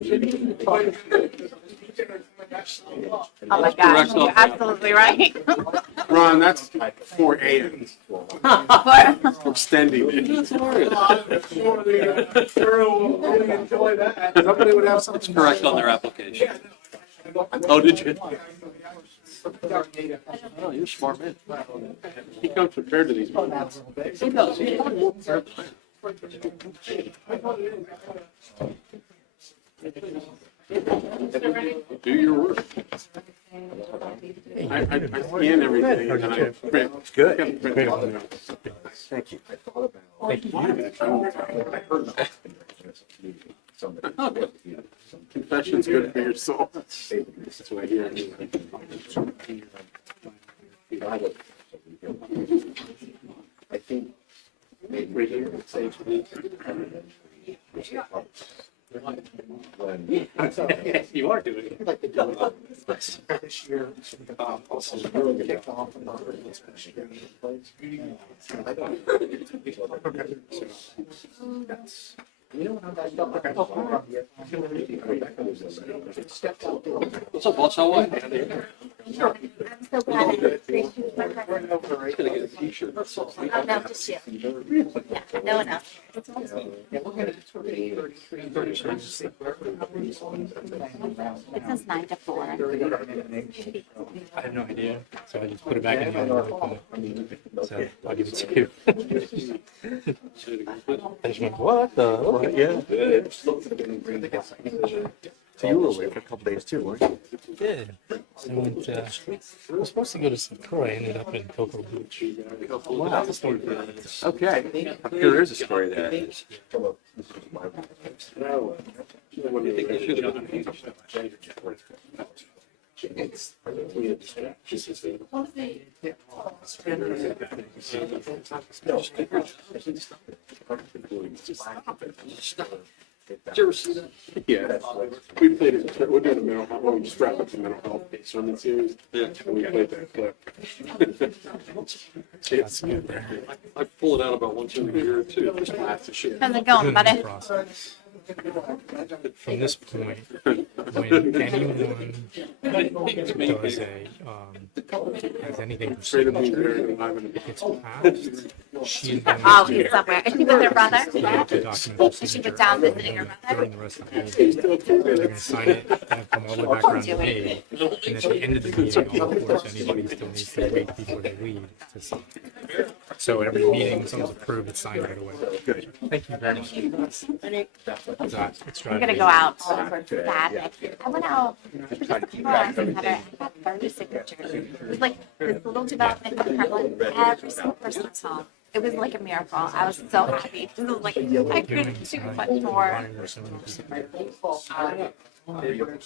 Oh my gosh, you're absolutely right. Ron, that's 4 a.m. But Extending it. Enjoy that. Somebody would have something. Correct on their application. Oh, did you? Oh, you're a smart man. He comes prepared to these meetings. He does. Do your work. I scan everything and I print. It's good. Thank you. Confession's good for your soul. That's what I hear. I think right here it says You are doing it. like the demo this year also really kicked off and not really especially in place. I don't. That's you know how that felt like I felt wrong yet. Stepped out there. What's up, boss? How are you? I'm so glad I appreciate my friend. Just gonna get a t-shirt. Oh, no, just you. Yeah, no one else. It says 9 to 4. I have no idea, so I just put it back in the envelope. So I'll give it to you. I just went, what the? Okay. Yeah. So you were away for a couple days too, weren't you? Yeah. So I went, I was supposed to go to St. Croix. I ended up in Cocoa Beach. Wow. That's a story for another day. Okay. I'm sure there's a story there. What do you think they should have done? Did you ever see that? Yeah. We played it. We're doing a mental health. We just wrapped up the mental health sermon series. Yeah. And we played that clip. That's good there. I pull it out about once every year or two. Just laugh the shit. How's it going, Doing this buddy? process. From this point, when anyone does has anything Straight up being procedure buried alive in a gets passed, she and them Oh, he's somewhere. Is she with her brother? to document Is she with down visiting her brother? during the rest of the meeting. They're going to sign it and come all the way back around to me. And at the end of the meeting, of course, anybody still needs to wait before they leave to sign. So every meeting, when someone's approved, it's signed right away. Good. Thank you very much. It's I'm gonna go out for that. I went out for just a couple hours and had about 30 signatures. It was like this little development in Parkland. Every single person was home. It was like a miracle. I was so happy. This was like I couldn't do much more. Hi, Luke.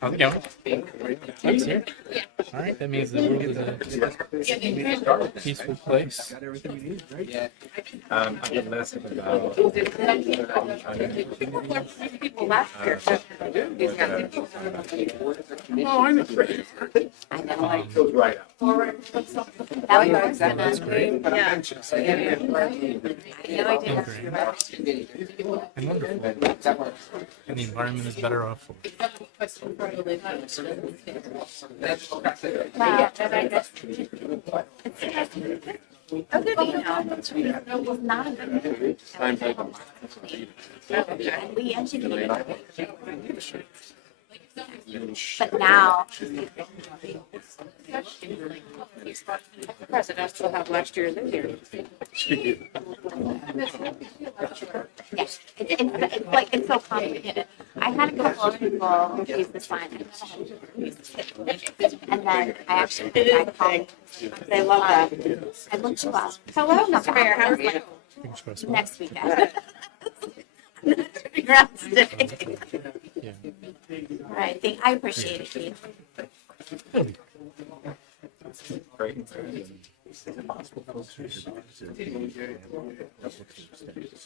How's it going? Luke's here. All right, that means the world is a peaceful place. I'm getting less of a Oh, I know. I know. Goes right out. That was gonna. And Yeah. wonderful. And the environment is better off for it. Wow. A good email. It's not a good and we educated her. But now, President still have last year's in here. yes, it's like, it's so complicated. I had a couple of people use the sign. And then I actually had called. They love that. I looked you up. Hello, Mr. Mayor, how are you? Fingers crossed. Next weekend. Congrats, Dick. Yeah. All right, I appreciate it, Keith.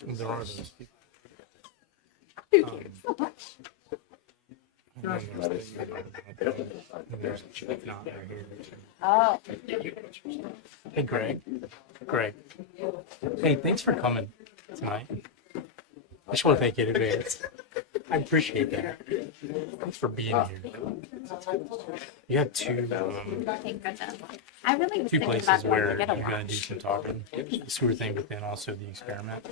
There are those people. And then there's the chick not there here. Oh, Hey, Greg. Greg. Hey, thanks for coming tonight. just want to thank you in advance. I appreciate that. Thanks for being here. You have Thank goodness. I really was two thinking places about going where to you're get a gonna watch. do some talking, the sewer thing, but then also the experiment.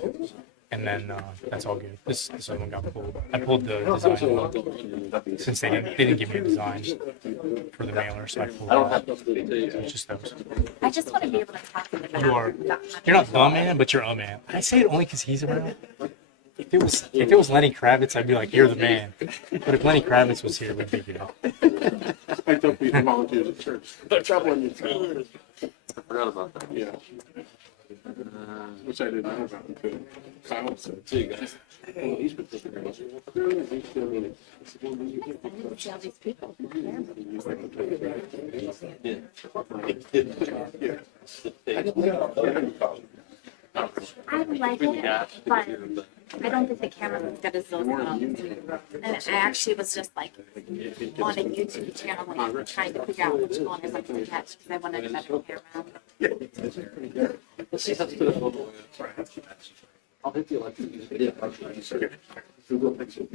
And then that's all good. This other one got pulled. I pulled the design one since they didn't give me a design for the mailer, so I pulled it. So it's just those. I just want to be able to talk to them about You are that. you're not the man, but you're a man. I say it only because he's around. If it was Lenny Kravitz, I'd be like, you're the man. But if Lenny Kravitz was here, we'd be good. I don't believe the volunteers at church. They're troubling you. I forgot about that. Yeah. Which I didn't know about until Kyle said. See you guys. See all these people. I like it, but I don't think the camera was good as those phones. And I actually was just like on a YouTube channel, like trying to figure out which one is like the catch because I wanted a better camera. I'll hit the electric. Google Pixel.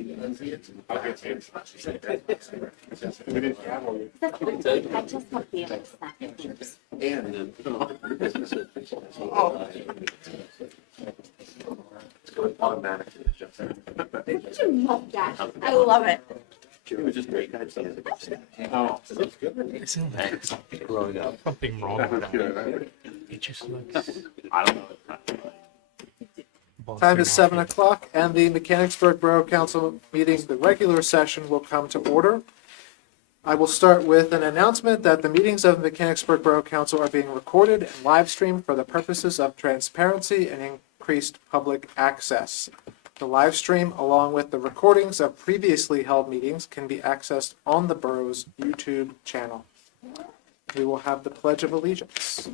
I just want to be able to snap pictures. And then. It's going automatically adjust. I love it. It was just great. Oh, Isn't there Growing up. something wrong that with was that? good. It just looks. I don't know. Time is 7 o'clock, and the Mechanicsburg Borough Council meeting, the regular session, will come to order. I will start with an announcement that the meetings of Mechanicsburg Borough Council are being recorded and live streamed for the purposes of transparency and increased public access. The live stream, along with the recordings of previously held meetings, can be accessed on the borough's YouTube channel. We will have the Pledge of Allegiance.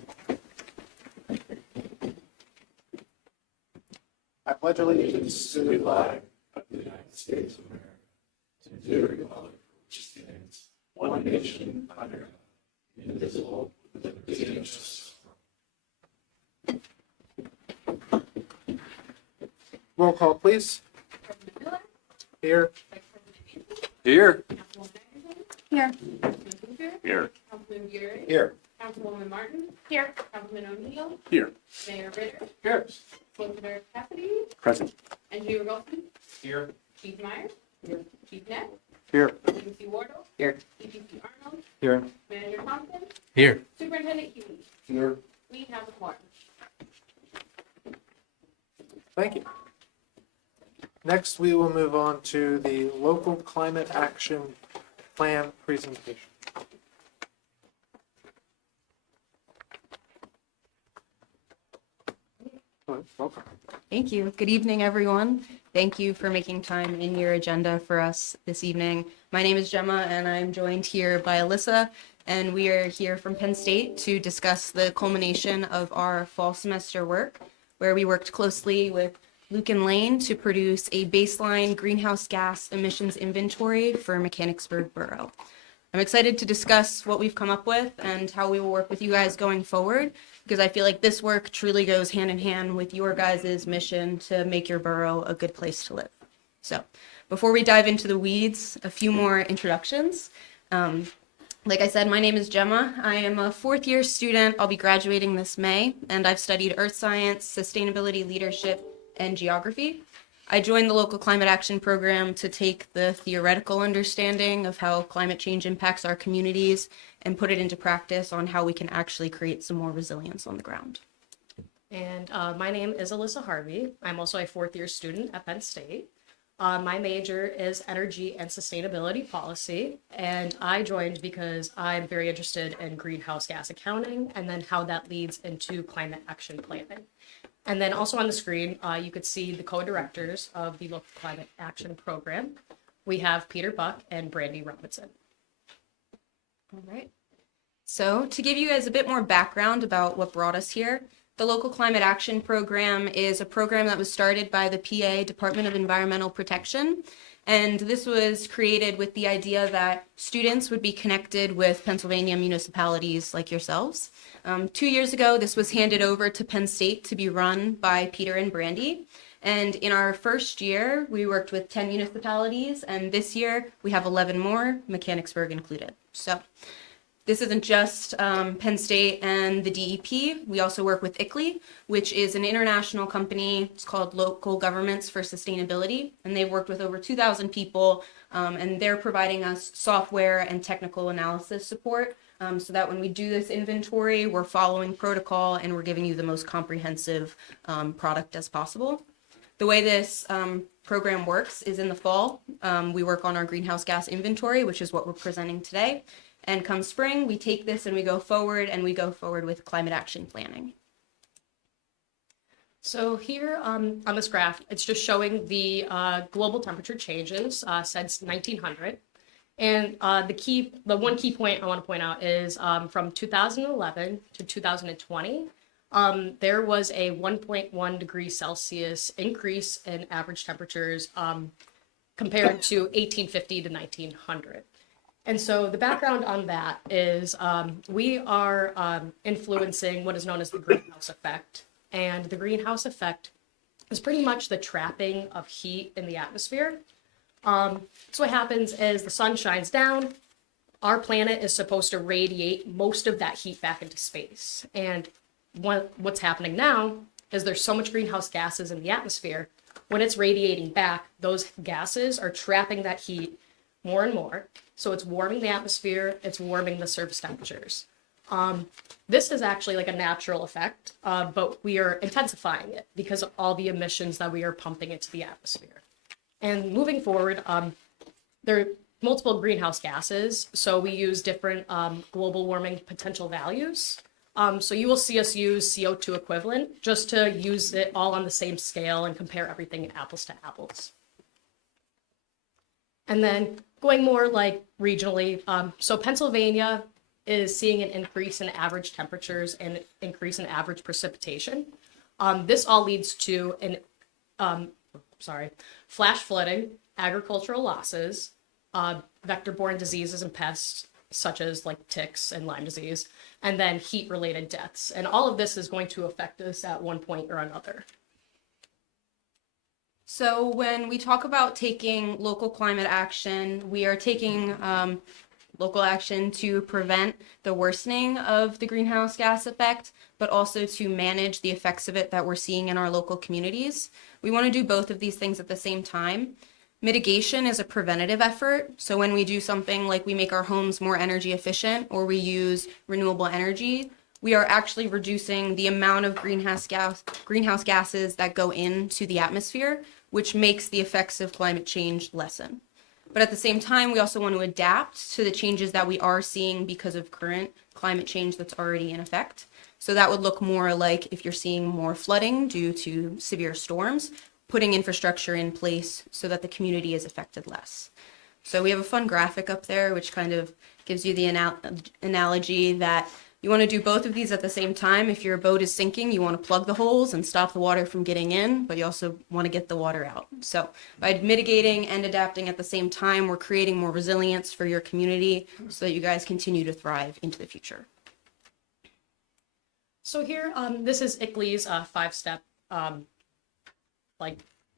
I pledge allegiance to the flag of the United States of America, to the republic which stands one nation under God, indivisible, with liberty and justice. Roll call, please. Here. Here. Here. Here. Councilman Buren. Here. Councilwoman Martin. Here. Councilman O'Neill. Here. Mayor Ritter. Here. Solicitor Cassidy. Present. Engineer Wilson. Here. Chief Meyer. Here. Chief Neck. Here. EPC Wardle. Here. EPC Arnold. Here. Manager Thompson. Here. Superintendent Huey. Here. We have a quorum. Thank you. Next, we will move on to the local climate action plan presentation. Hello, welcome. Thank you. Good evening, everyone. Thank you for making time in your agenda for us this evening. My name is Gemma, and I'm joined here by Alyssa, and we are here from Penn State to discuss the culmination of our fall semester work, where we worked closely with Luke and Lane to produce a baseline greenhouse gas emissions inventory for Mechanicsburg Borough. I'm excited to discuss what we've come up with and how we will work with you guys going forward, because I feel like this work truly goes hand in hand with your guys' mission to make your borough a good place to live. So before we dive into the weeds, a few more introductions. Like I said, my name is Gemma. I am a fourth year student. I'll be graduating this May, and I've studied earth science, sustainability, leadership, and geography. I joined the local climate action program to take the theoretical understanding of how climate change impacts our communities and put it into practice on how we can actually create some more resilience on the ground. And my name is Alyssa Harvey. I'm also a fourth year student at Penn State. My major is energy and sustainability policy, and I joined because I'm very interested in greenhouse gas accounting and then how that leads into climate action planning. And then also on the screen, you could see the co-directors of the local climate action program. We have Peter Buck and Brandy Robinson. All right. So to give you guys a bit more background about what brought us here, the local climate action program is a program that was started by the PA Department of Environmental Protection. And this was created with the idea that students would be connected with Pennsylvania municipalities like yourselves. 2 years ago, this was handed over to Penn State to be run by Peter and Brandy. And in our first year, we worked with 10 municipalities, and this year we have 11 more, Mechanicsburg included. So this isn't just Penn State and the DEP. We also work with ICLEI, which is an international company. It's called Local Governments for Sustainability, and they've worked with over 2,000 people, and they're providing us software and technical analysis support so that when we do this inventory, we're following protocol and we're giving you the most comprehensive product as possible. The way this program works is in the fall, we work on our greenhouse gas inventory, which is what we're presenting today. And come spring, we take this and we go forward, and we go forward with climate action planning. So here on this graph, it's just showing the global temperature changes since 1900. And the one key point I want to point out is from 2011 to 2020, there was a 1.1 degrees Celsius increase in average temperatures compared to 1850 to 1900. And so the background on that is we are influencing what is known as the greenhouse effect. And the greenhouse effect is pretty much the trapping of heat in the atmosphere. So what happens is the sun shines down, our planet is supposed to radiate most of that heat back into space. And what's happening now is there's so much greenhouse gases in the atmosphere. When it's radiating back, those gases are trapping that heat more and more. So it's warming the atmosphere, it's warming the surface temperatures. This is actually like a natural effect, but we are intensifying it because of all the emissions that we are pumping into the atmosphere. And moving forward, there are multiple greenhouse gases, so we use different global warming potential values. So you will see us use CO2 equivalent just to use it all on the same scale and compare everything apples to apples. And then going more like regionally, so Pennsylvania is seeing an increase in average temperatures and increase in average precipitation. This all leads to flash flooding, agricultural losses, vector-borne diseases and pests such as like ticks and Lyme disease, and then heat-related deaths. And all of this is going to affect us at one point or another. So when we talk about taking local climate action, we are taking local action to prevent the worsening of the greenhouse gas effect, but also to manage the effects of it that we're seeing in our local communities. We want to do both of these things at the same time. Mitigation is a preventative effort. So when we do something like we make our homes more energy efficient or we use renewable energy, we are actually reducing the amount of greenhouse gases that go into the atmosphere, which makes the effects of climate change lessen. But at the same time, we also want to adapt to the changes that we are seeing because of current climate change that's already in effect. So that would look more like if you're seeing more flooding due to severe storms, putting infrastructure in place so that the community is affected less. So we have a fun graphic up there, which kind of gives you the analogy that you want to do both of these at the same time. If your boat is sinking, you want to plug the holes and stop the water from getting in, but you also want to get the water out. So by mitigating and adapting at the same time, we're creating more resilience for your community so that you guys continue to thrive into the future. So here, this is ICLEI's 5-step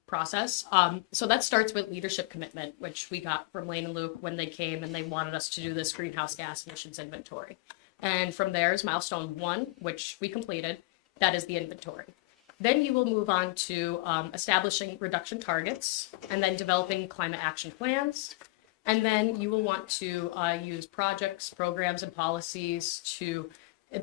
process. So that starts with leadership commitment, which we got from Lane and Luke when they came and they wanted us to do this greenhouse gas emissions inventory. And from there is milestone 1, which we completed. That is the inventory. Then you will move on to establishing reduction targets and then developing climate action plans. And then you will want to use projects, programs, and policies to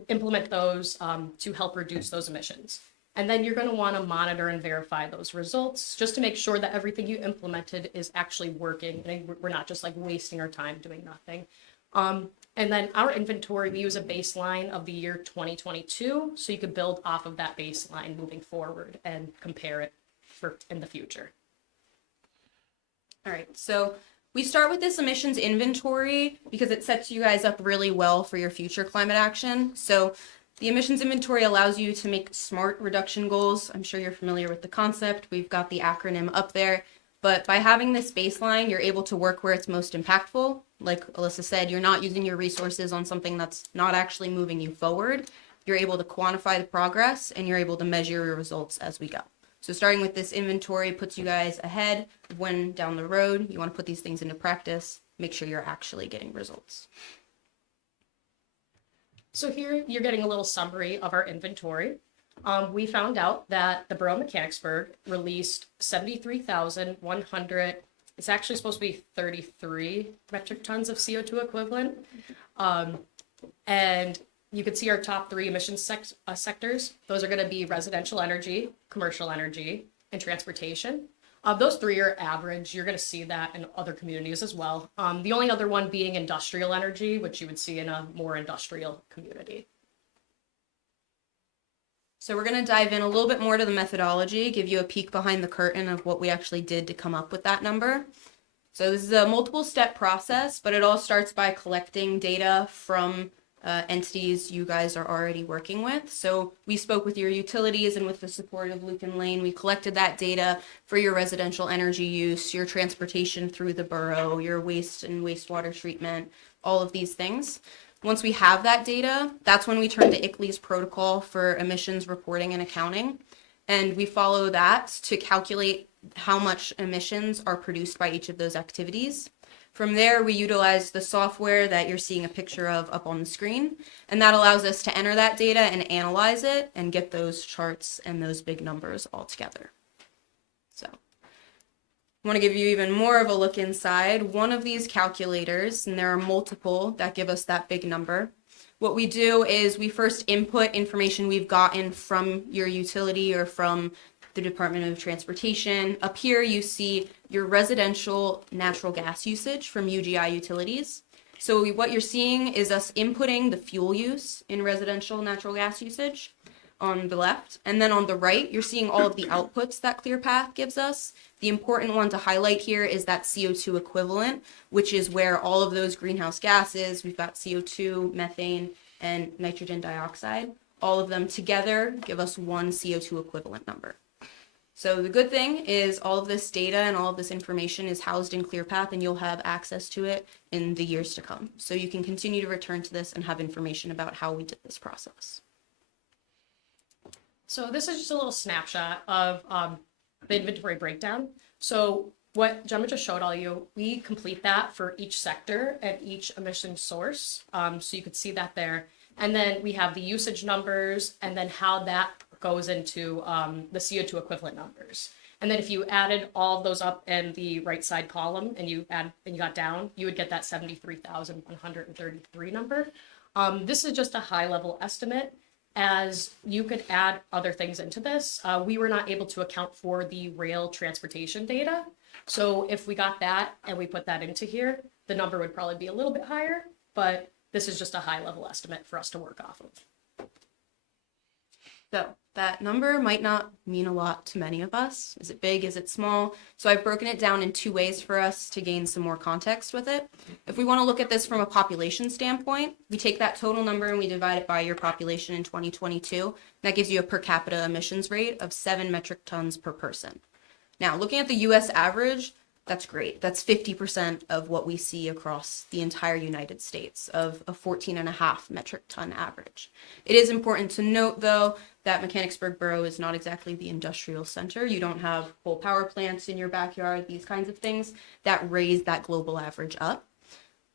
implement those to help reduce those emissions. And then you're going to want to monitor and verify those results just to make sure that everything you implemented is actually working and we're not just like wasting our time doing nothing. And then our inventory, we use a baseline of the year 2022, so you could build off of that baseline moving forward and compare it in the future. All right, so we start with this emissions inventory because it sets you guys up really well for your future climate action. So the emissions inventory allows you to make smart reduction goals. I'm sure you're familiar with the concept. We've got the acronym up there. But by having this baseline, you're able to work where it's most impactful. Like Alyssa said, you're not using your resources on something that's not actually moving you forward. You're able to quantify the progress and you're able to measure your results as we go. So starting with this inventory puts you guys ahead of when down the road you want to put these things into practice, make sure you're actually getting results. So here you're getting a little summary of our inventory. We found out that the Borough of Mechanicsburg released 73,100, it's actually supposed to be 33 metric tons of CO2 equivalent. And you can see our top three emission sectors. Those are going to be residential energy, commercial energy, and transportation. Those three are average. You're going to see that in other communities as well. The only other one being industrial energy, which you would see in a more industrial community. So we're going to dive in a little bit more to the methodology, give you a peek behind the curtain of what we actually did to come up with that number. So this is a multiple step process, but it all starts by collecting data from entities you guys are already working with. So we spoke with your utilities, and with the support of Luke and Lane, we collected that data for your residential energy use, your transportation through the borough, your waste and wastewater treatment, all of these things. Once we have that data, that's when we turn to ICLEI's protocol for emissions reporting and accounting. And we follow that to calculate how much emissions are produced by each of those activities. From there, we utilize the software that you're seeing a picture of up on the screen, and that allows us to enter that data and analyze it and get those charts and those big numbers all together. So I want to give you even more of a look inside one of these calculators, and there are multiple that give us that big number. What we do is we first input information we've gotten from your utility or from the Department of Transportation. Up here you see your residential natural gas usage from UGI Utilities. So what you're seeing is us inputting the fuel use in residential natural gas usage on the left. And then on the right, you're seeing all of the outputs that ClearPath gives us. The important one to highlight here is that CO2 equivalent, which is where all of those greenhouse gases, we've got CO2, methane, and nitrogen dioxide, all of them together give us one CO2 equivalent number. So the good thing is all of this data and all of this information is housed in ClearPath, and you'll have access to it in the years to come. So you can continue to return to this and have information about how we did this process. So this is just a little snapshot of the inventory breakdown. So what Gemma just showed all you, we complete that for each sector and each emission source. So you could see that there. And then we have the usage numbers and then how that goes into the CO2 equivalent numbers. And then if you added all of those up in the right side column and you got down, you would get that 73,133 number. This is just a high level estimate, as you could add other things into this. We were not able to account for the rail transportation data. So if we got that and we put that into here, the number would probably be a little bit higher, but this is just a high level estimate for us to work off of. So that number might not mean a lot to many of us. Is it big? Is it small? So I've broken it down in two ways for us to gain some more context with it. If we want to look at this from a population standpoint, we take that total number and we divide it by your population in 2022. That gives you a per capita emissions rate of 7 metric tons per person. Now, looking at the US average, that's great. That's 50% of what we see across the entire United States of a 14.5 metric ton average. It is important to note, though, that Mechanicsburg Borough is not exactly the industrial center. You don't have coal power plants in your backyard, these kinds of things that raise that global average up.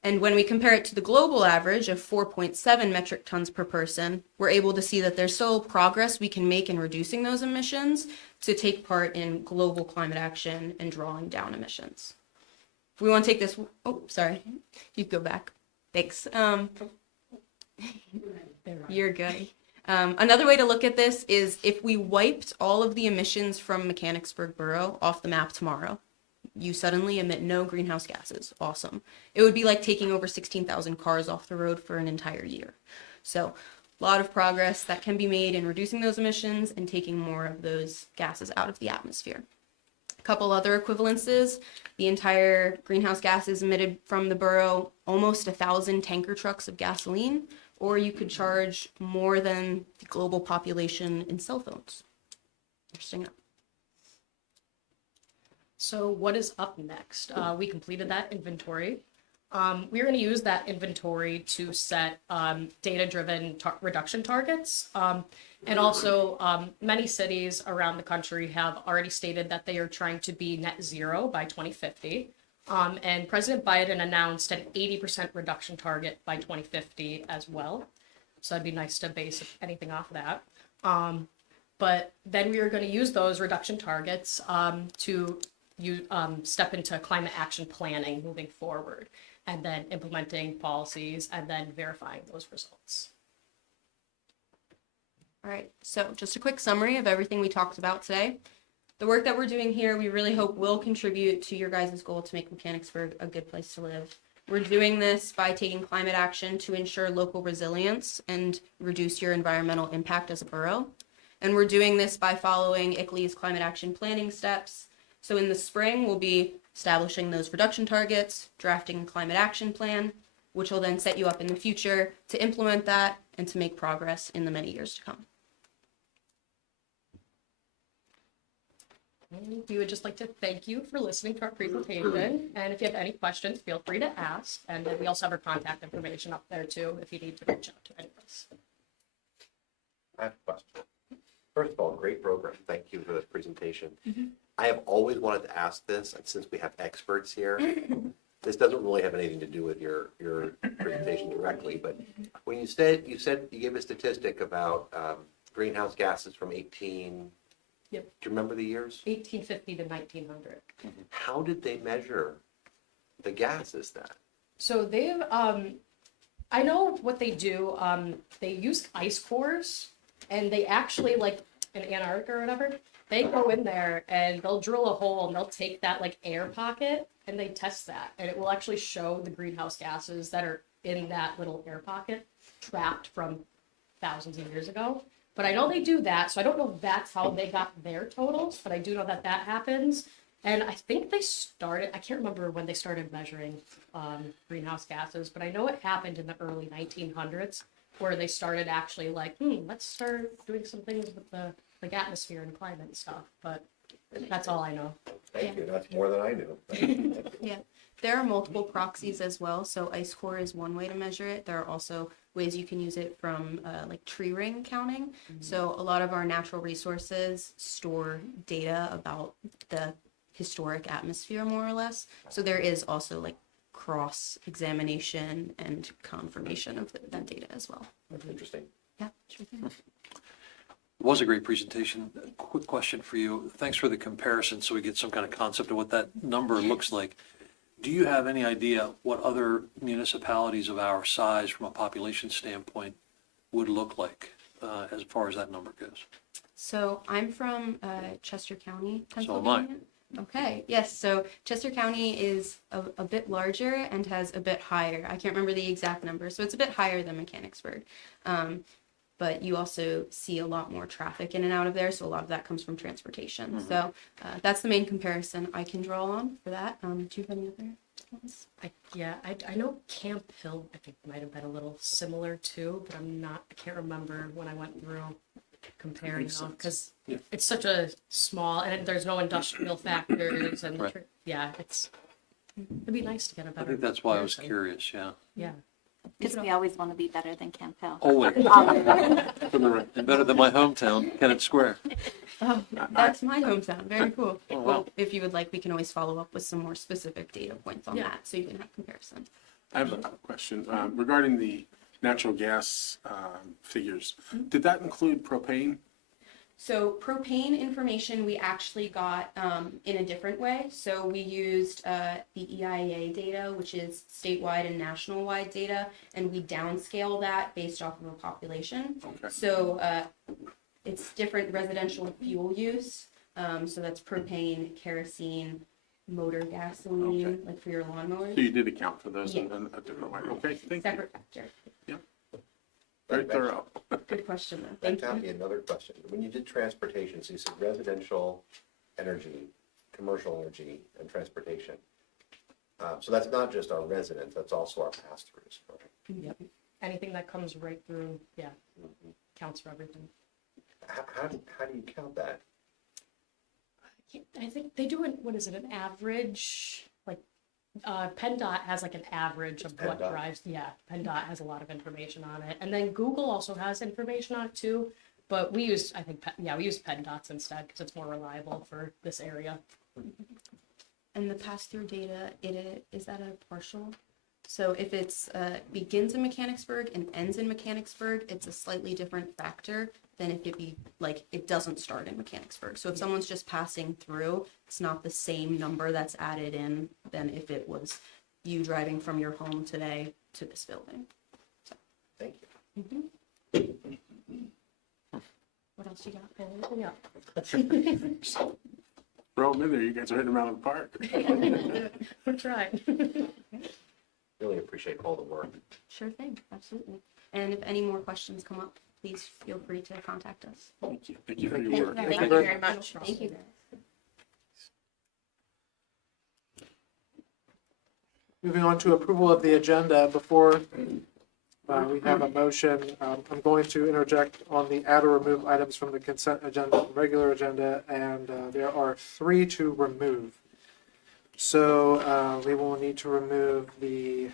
And when we compare it to the global average of 4.7 metric tons per person, we're able to see that there's still progress we can make in reducing those emissions to take part in global climate action and drawing down emissions. If we want to take this, oh, sorry, you go back. Thanks. You're good. Another way to look at this is if we wiped all of the emissions from Mechanicsburg Borough off the map tomorrow, you suddenly emit no greenhouse gases. Awesome. It would be like taking over 16,000 cars off the road for an entire year. So a lot of progress that can be made in reducing those emissions and taking more of those gases out of the atmosphere. A couple other equivalences, the entire greenhouse gases emitted from the borough, almost 1,000 tanker trucks of gasoline, or you could charge more than the global population in cell phones. Interesting. So what is up next? We completed that inventory. We're going to use that inventory to set data-driven reduction targets. And also, many cities around the country have already stated that they are trying to be net zero by 2050. And President Biden announced an 80% reduction target by 2050 as well. So it'd be nice to base anything off of that. But then we are going to use those reduction targets to step into climate action planning moving forward, and then implementing policies and then verifying those results. All right, so just a quick summary of everything we talked about today. The work that we're doing here, we really hope will contribute to your guys' goal to make Mechanicsburg a good place to live. We're doing this by taking climate action to ensure local resilience and reduce your environmental impact as a borough. And we're doing this by following ICLEI's climate action planning steps. So in the spring, we'll be establishing those reduction targets, drafting a climate action plan, which will then set you up in the future to implement that and to make progress in the many years to come. We would just like to thank you for listening to our presentation. And if you have any questions, feel free to ask. And then we also have our contact information up there too, if you need to reach out to any of us. I have a question. First of all, great program. Thank you for the presentation. I have always wanted to ask this, and since we have experts here, this doesn't really have anything to do with your presentation directly, but when you gave a statistic about greenhouse gases from 18, Yep. do you remember the years? 1850 to 1900. How did they measure the gases then? So they've, I know what they do. They use ice cores, and they actually, like in Antarctica or whatever, they go in there and they'll drill a hole and they'll take that like air pocket and they test that, and it will actually show the greenhouse gases that are in that little air pocket trapped from thousands of years ago. But I know they do that, so I don't know if that's how they got their totals, but I do know that that happens. And I think they started, I can't remember when they started measuring greenhouse gases, but I know it happened in the early 1900s, where they started actually like, let's start doing some things with the like atmosphere and climate and stuff. But that's all I know. Thank you. That's more than I knew. Yeah, there are multiple proxies as well. So ice core is one way to measure it. There are also ways you can use it from like tree ring counting. So a lot of our natural resources store data about the historic atmosphere, more or less. So there is also like cross examination and confirmation of that data as well. That's interesting. Yeah, sure thing. It was a great presentation. A quick question for you. Thanks for the comparison so we get some kind of concept of what that number looks like. Do you have any idea what other municipalities of our size from a population standpoint would look like as far as that number goes? So I'm from Chester County, So am Pennsylvania. Okay, yes, so Chester County is a bit larger and has a bit higher. I can't remember the exact number, so it's a bit higher than Mechanicsburg. But you also see a lot more traffic in and out of there, so a lot of that comes from transportation. So that's the main comparison I can draw on for that. Do you have any other ones? I know Camp Hill, I think might have been a little similar too, but I can't remember when I went through comparing them, because it's such a small, and there's no industrial factors, and Right. it'd be nice to get a better. I think that's why I was comparison. curious, yeah. Yeah. Because we always want to be better than Camp Hill. Always. From the right. And better than my hometown, Kennett Square. Oh, that's my hometown. Very cool. Oh, wow. Well, if you would like, we can always follow up with some more specific data points on Yeah. that, so you can have comparison. I have a question regarding the natural gas figures. Did that include propane? So propane information we actually got in a different way. So we used the EIA data, which is statewide and national-wide data, and we downscale that based off of a population. Okay. So it's different residential fuel use. So that's propane, kerosene, motor gasoline, Okay. like for your lawnmowers. So you did account for those in Yeah. a different way. Okay, thank you. Separate factor. Very thorough. Good question, though. That Thank got you. me another question. When you did transportation, so you said residential energy, commercial energy, and transportation. So that's not just our residents, that's also our pass-throughs, correct? Yep. Anything that comes right through, counts for everything. How do you count that? I think they do an average, like, PennDOT has like an average of what PennDOT? drives, PennDOT has a lot of information on it. And then Google also has information on it too, But we used, I think, we used PennDOTs instead because it's more reliable for this area. And the pass-through data, is that a partial? So if it's begins in Mechanicsburg and ends in Mechanicsburg, it's a slightly different factor than if it doesn't start in Mechanicsburg. So if someone's just passing through, it's not the same number that's added in than if it was you driving from your home today to this building. Thank you. What else you got? Throw them in there. You guys are hitting them out of the park. We're trying. Really appreciate all the work. Sure thing, absolutely. And if any more questions come up, please feel free to contact us. Thank you. Thank you for your work. Thank you very much. Thank you. Moving on to approval of the agenda, before we have a motion, I'm going to interject on the add or remove items from the consent agenda and regular agenda, and there are 3 to remove. So we will need to remove the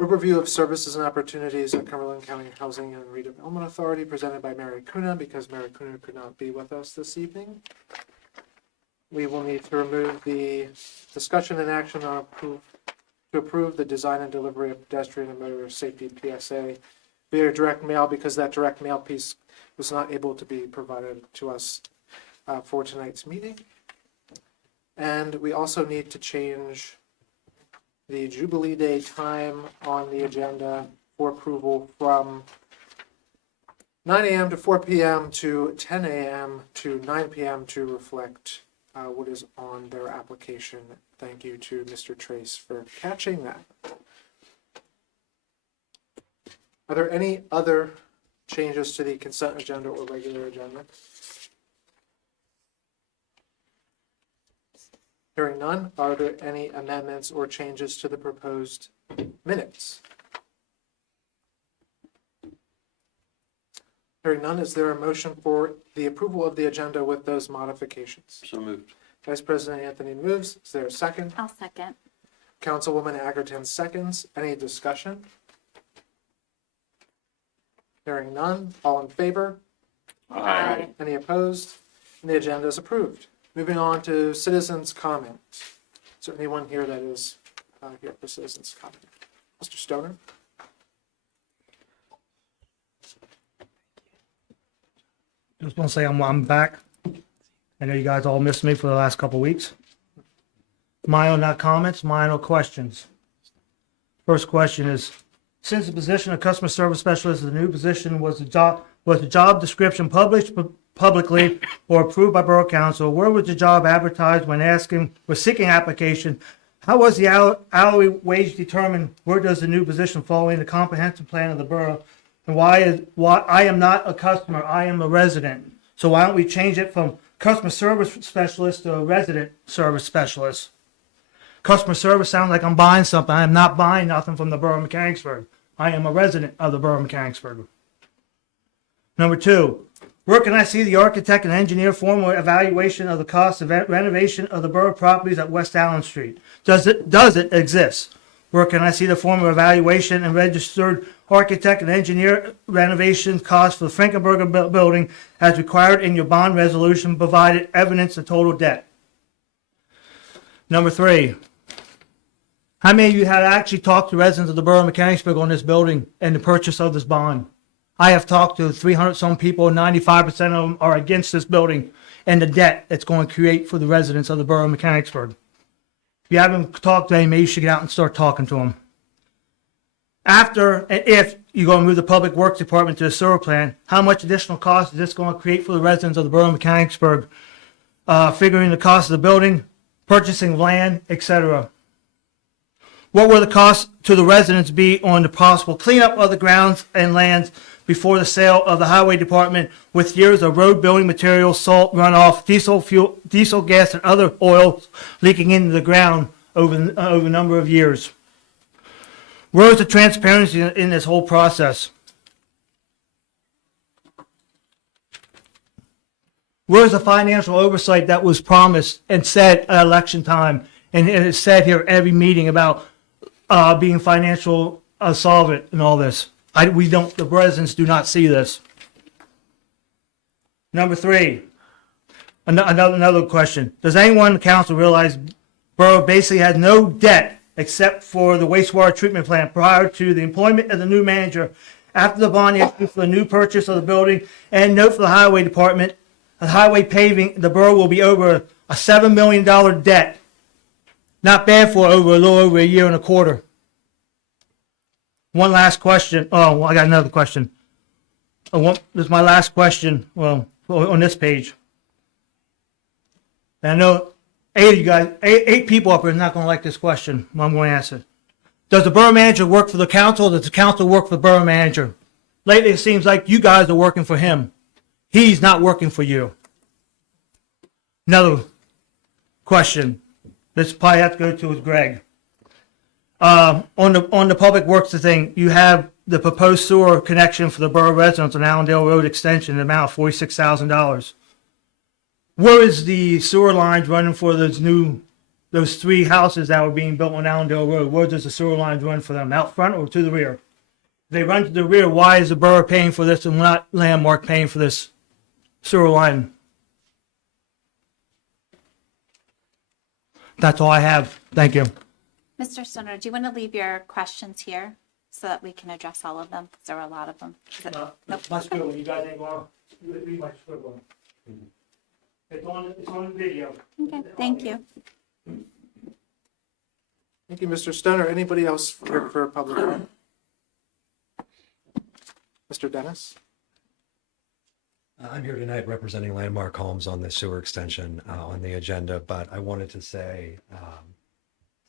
overview of services and opportunities at Cumberland County Housing and Redevelopment Authority presented by Mary Kuna, because Mary Kuna could not be with us this evening. We will need to remove the discussion and action on to approve the design and delivery of pedestrian and motor safety PSA via direct mail, because that direct mail piece was not able to be provided to us for tonight's meeting. And we also need to change the Jubilee Day time on the agenda for approval from 9 a.m. to 4 p.m. to 10 a.m. to 9 p.m. to reflect what is on their application. Thank you to Mr. Trace for catching that. Are there any other changes to the consent agenda or regular agenda? Hearing none, are there any amendments or changes to the proposed minutes? Hearing none, is there a motion for the approval of the agenda with those modifications? So moved. Vice President Anthony moves. Is there a second? I'll second. Councilwoman Agerton seconds. Any discussion? Hearing none, all in favor? Aye. Any opposed? And the agenda is approved. Moving on to citizens' comment. Is there anyone here that is here for citizens' comment? Mr. Stoner? Just want to say I'm back. I know you guys all missed me for the last couple of weeks. Mine not comments, mine are questions. First question is, since the position of customer service specialist is a new position, was the job description published publicly or approved by Borough Council? Where was the job advertised when seeking application? How was the hourly wage determined? Where does the new position fall in the comprehensive plan of the borough? And why I am not a customer, I am a resident. So why don't we change it from customer service specialist to a resident service specialist? Customer service sounds like I'm buying something. I am not buying nothing from the borough of Mechanicsburg. I am a resident of the borough of Mechanicsburg. Number 2, where can I see the architect and engineer formal evaluation of the cost of renovation of the borough properties at West Allen Street? Does it exist? Where can I see the formal evaluation and registered architect and engineer renovation costs for the Frankenberger building as required in your bond resolution, provided evidence of total debt? Number 3, how many of you have actually talked to residents of the borough of Mechanicsburg on this building and the purchase of this bond? I have talked to 300 some people, 95% of them are against this building and the debt it's going to create for the residents of the borough of Mechanicsburg. If you haven't talked to them, maybe you should get out and start talking to them. After, and if you're going to move the Public Works Department to the sewer plant, how much additional cost is this going to create for the residents of the borough of Mechanicsburg? Figuring the cost of the building, purchasing land, etc. What will the cost to the residents be on the possible cleanup of the grounds and lands before the sale of the highway department, with years of road building materials, salt runoff, diesel fuel, diesel gas, and other oils leaking into the ground over a number of years? Where is the transparency in this whole process? Where is the financial oversight that was promised and said at election time, and it is said here every meeting about being financial solvent and all this? The residents do not see this. Number three, another question. Does anyone in the council realize Borough basically has no debt except for the wastewater treatment plant prior to the employment of the new manager, after the bond issue for the new purchase of the building, and note for the highway department, the highway paving, the borough will be over a $7 million debt. Not bad for a little over a year and a quarter. One last question. Oh, well, I got another question. This is my last question. Well, on this page. And I know eight people up here are not going to like this question. I'm going to ask it. Does the borough manager work for the council, or does the council work for the borough manager? Lately, it seems like you guys are working for him. He's not working for you. Another question. This probably have to go to Greg. On the public works thing, you have the proposed sewer connection for the borough residents on Allendale Road extension, the amount of $46,000. Where is the sewer lines running for those three houses that were being built on Allendale Road? Where does the sewer lines run for them? Out front or to the rear? If they run to the rear, why is the borough paying for this and not Landmark paying for this sewer line? That's all I have. Thank you. Mr. Stoner, do you want to leave your questions here so that we can address all of them? Because there were a lot of them. Nope. My scribble, you guys ain't going to read my scribble. It's on the video. Okay, thank you. Thank you, Mr. Stoner. Anybody else here for public comment? Mr. Dennis? I'm here tonight representing Landmark Homes on the sewer extension on the agenda, but I wanted to say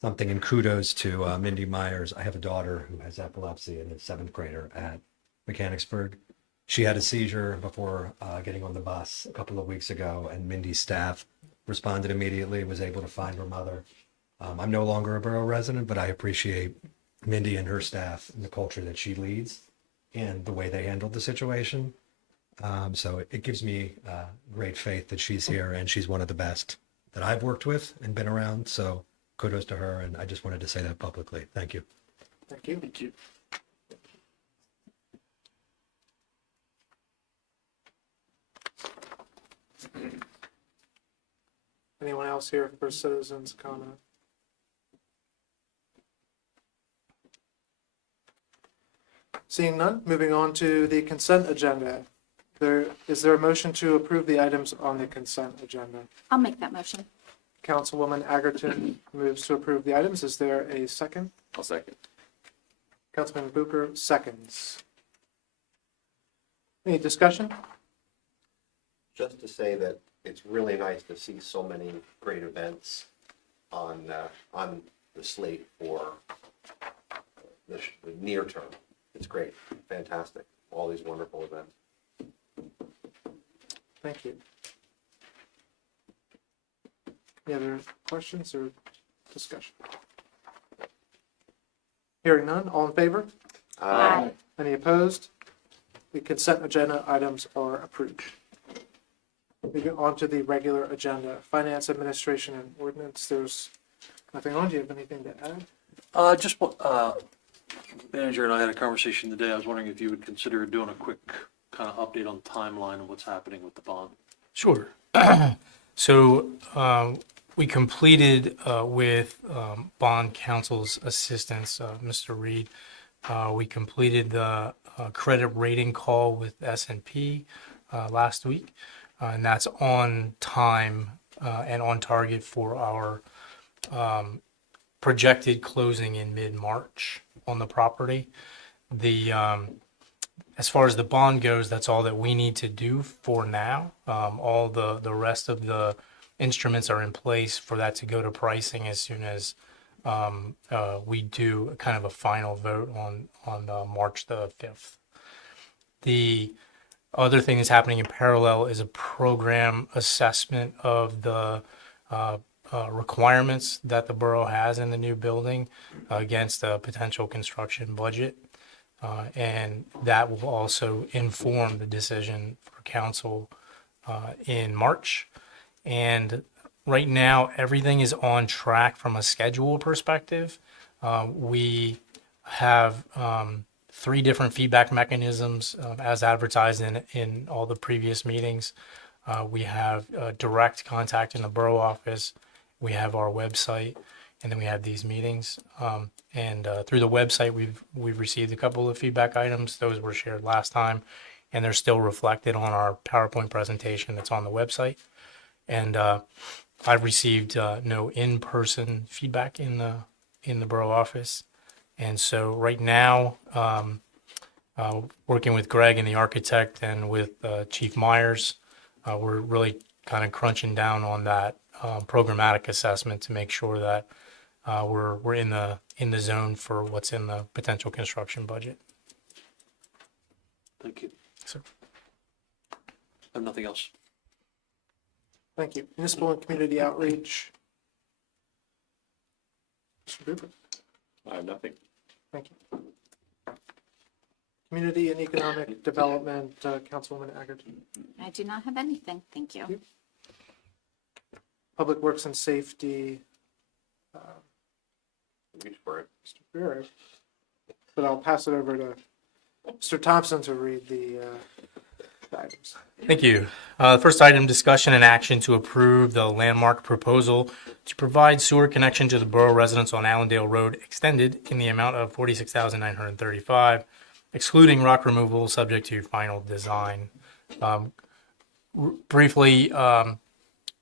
something in kudos to Mindy Myers. I have a daughter who has epilepsy and is a seventh grader at Mechanicsburg. She had a seizure before getting on the bus a couple of weeks ago, and Mindy's staff responded immediately, was able to find her mother. I'm no longer a borough resident, but I appreciate Mindy and her staff and the culture that she leads and the way they handled the situation. So it gives me great faith that she's here, and she's one of the best that I've worked with and been around. So kudos to her, and I just wanted to say that publicly. Thank you. Thank you. Thank you. Anyone else here for citizens' comment? Seeing none, moving on to the consent agenda. Is there a motion to approve the items on the consent agenda? I'll make that motion. Councilwoman Agerton moves to approve the items. Is there a second? I'll second. Councilman Bucher seconds. Any discussion? Just to say that it's really nice to see so many great events on the slate for the near term. It's great, fantastic, all these wonderful events. Thank you. Any other questions or discussion? Hearing none, all in favor? Aye. Any opposed? The consent agenda items are approved. Moving on to the regular agenda, finance, administration, and ordinance. There's nothing on. Do you have anything to add? Just manager and I had a conversation today. I was wondering if you would consider doing a quick kind of update on the timeline of what's happening with the bond. Sure. So we completed with bond counsel's assistance, Mr. Reed, we completed the credit rating call with S&P last week, and that's on time and on target for our projected closing in mid-March on the property. As far as the bond goes, that's all that we need to do for now. All the rest of the instruments are in place for that to go to pricing as soon as we do kind of a final vote on March the 5th. The other thing that's happening in parallel is a program assessment of the requirements that the borough has in the new building against a potential construction budget. And that will also inform the decision for council in March. And right now, everything is on track from a schedule perspective. We have 3 different feedback mechanisms as advertised in all the previous meetings. We have direct contact in the borough office. We have our website, and then we have these meetings. And through the website, we've received a couple of feedback items. Those were shared last time, and they're still reflected on our PowerPoint presentation that's on the website. And I've received no in-person feedback in the borough office. And so right now, working with Greg and the architect and with Chief Myers, we're really kind of crunching down on that programmatic assessment to make sure that we're in the zone for what's in the potential construction budget. Thank you. So, I have nothing else. Thank you. Municipal and community outreach. Mr. Duper. I have nothing. Thank you. Community and economic development, Councilwoman Agerton. I do not have anything. Thank you. Public Works and Safety, Reach for it. Mr. Bureau. But I'll pass it over to Mr. Thompson to read the items. thank you. First item, discussion and action to approve the landmark proposal to provide sewer connection to the borough residents on Allendale Road extended in the amount of $46,935, excluding rock removal, subject to final design. Briefly,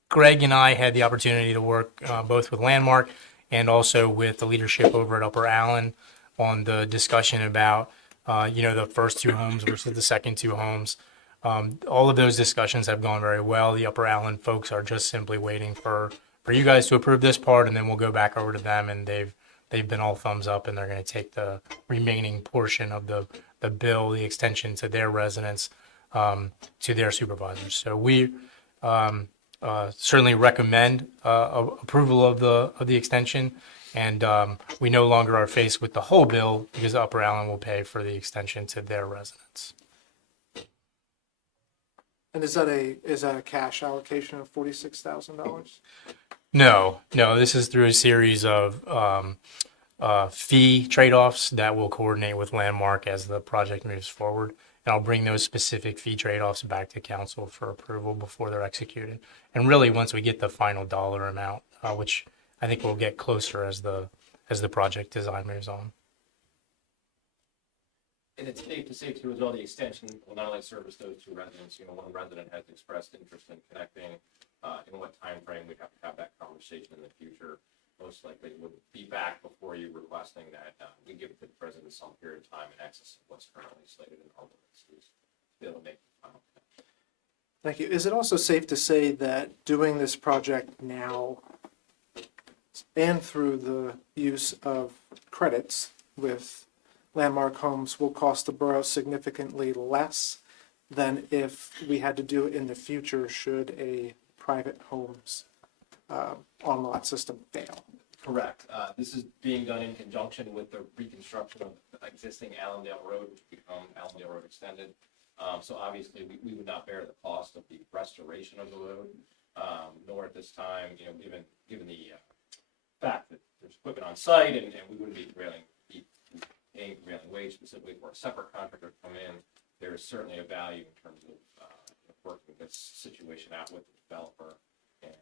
Greg and I had the opportunity to work both with Landmark and also with the leadership over at Upper Allen on the discussion about, the first 2 homes versus the second 2 homes. All of those discussions have gone very well. The Upper Allen folks are just simply waiting for you guys to approve this part, and then we'll go back over to them, and they've been all thumbs up, and they're going to take the remaining portion of the bill, the extension to their residents, to their supervisors. So we certainly recommend approval of the extension, and we no longer are faced with the whole bill because Upper Allen will pay for the extension to their residents. And is that a cash allocation of $46,000? No, this is through a series of fee trade-offs that we'll coordinate with Landmark as the project moves forward. And I'll bring those specific fee trade-offs back to council for approval before they're executed. And really, once we get the final dollar amount, which I think we'll get closer as the project design moves on. And it's safe to say too, as well, the extension will not only service those 2 residents, one resident has expressed interest in connecting, in what time frame we'd have to have that conversation in the future. Most likely would be back before you requesting that we give it to the president some period of time in excess of what's currently slated in our ordinances to be able to make the final connection. Thank you. Is it also safe to say that doing this project now and through the use of credits with Landmark Homes will cost the borough significantly less than if we had to do it in the future should a private homes on-lot system fail? Correct. This is being done in conjunction with the reconstruction of the existing Allendale Road, which become Allendale Road Extended. So obviously, we would not bear the cost of the restoration of the road, nor at this time, given the fact that there's equipment on site and we wouldn't be paying prevailing wage specifically for a separate contractor to come in. There is certainly a value in terms of working this situation out with the developer and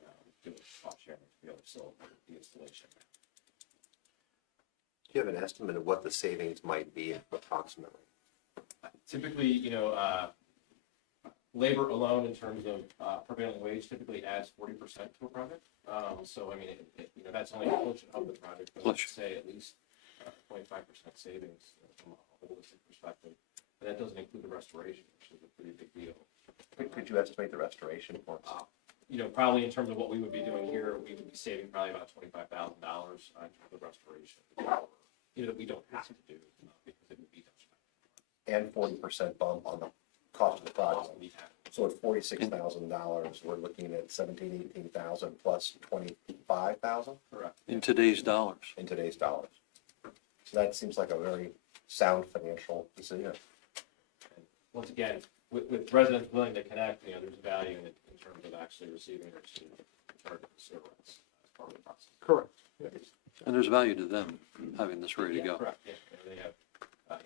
doing cost sharing to be able to facilitate the installation. Do you have an estimate of what the savings might be approximately? Typically, labor alone in terms of prevailing wage typically adds 40% to a project. So, I mean, that's only a portion of the project, but let's say at least 25% savings from a holistic perspective. And that doesn't include the restoration, which is a pretty big deal. Could you estimate the restoration for us? Probably in terms of what we would be doing here, we would be saving probably about $25,000 in terms of restoration. That we don't have to do because it would be done. And 40% bump on the cost of the project. So at $46,000, we're looking at $18,000 plus $25,000? Correct. In today's dollars. In today's dollars. So that seems like a very sound financial decision. And once again, with residents willing to connect, there's value in terms of actually receiving their charge of the service as part of the process. Correct. Yes. And there's value to them having this ready to go. Correct. Yeah. They have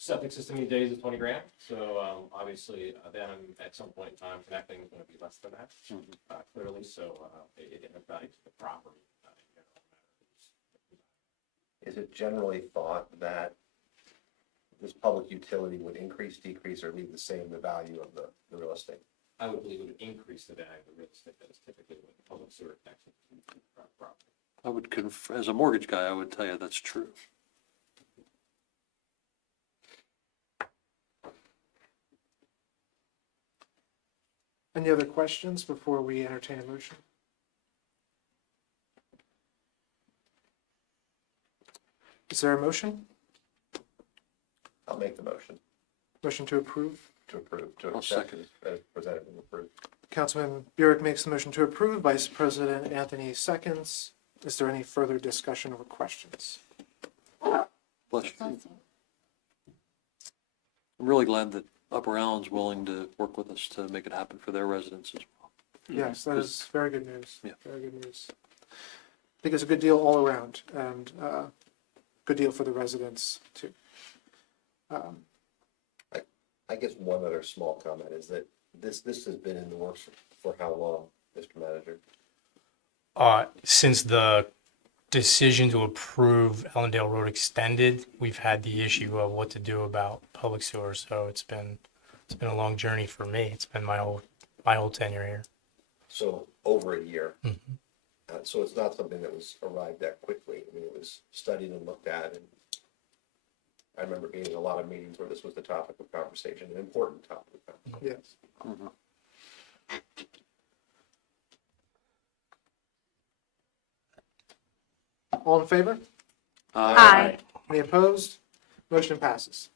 septic system these days is 20 grand. So obviously, then at some point in time, connecting is going to be less than that, clearly. So it impacts the property. Is it generally thought that this public utility would increase, decrease, or leave the same the value of the real estate? I would believe it would increase the value of the real estate that is typically with the public sewer connection to the property. I would as a mortgage guy, I would tell you that's true. Any other questions before we entertain a motion? Is there a motion? I'll make the motion Motion to approve? to approve, to I'll accept second. as presented and approved. Councilman Burek makes the motion to approve. Vice President Anthony seconds. Is there any further discussion or questions? Bless you. I'm really glad that Upper Allen's willing to work with us to make it happen for their residents as well. Yes, that is very good news. Yeah. Very good news. I think it's a good deal all around and good deal for the residents too. I guess one other small comment is that this has been in the works for how long, Mr. Manager? Since the decision to approve Ellendale Road extended, we've had the issue of what to do about public sewer. So it's been a long journey for me. It's been my whole tenure here. So over a year. Mhm. So it's not something that was arrived at quickly. I mean, it was studied and looked at, and I remember being in a lot of meetings where this was the topic of conversation, an important topic of conversation. Yes. All in favor? Aye. Any opposed? Motion passes.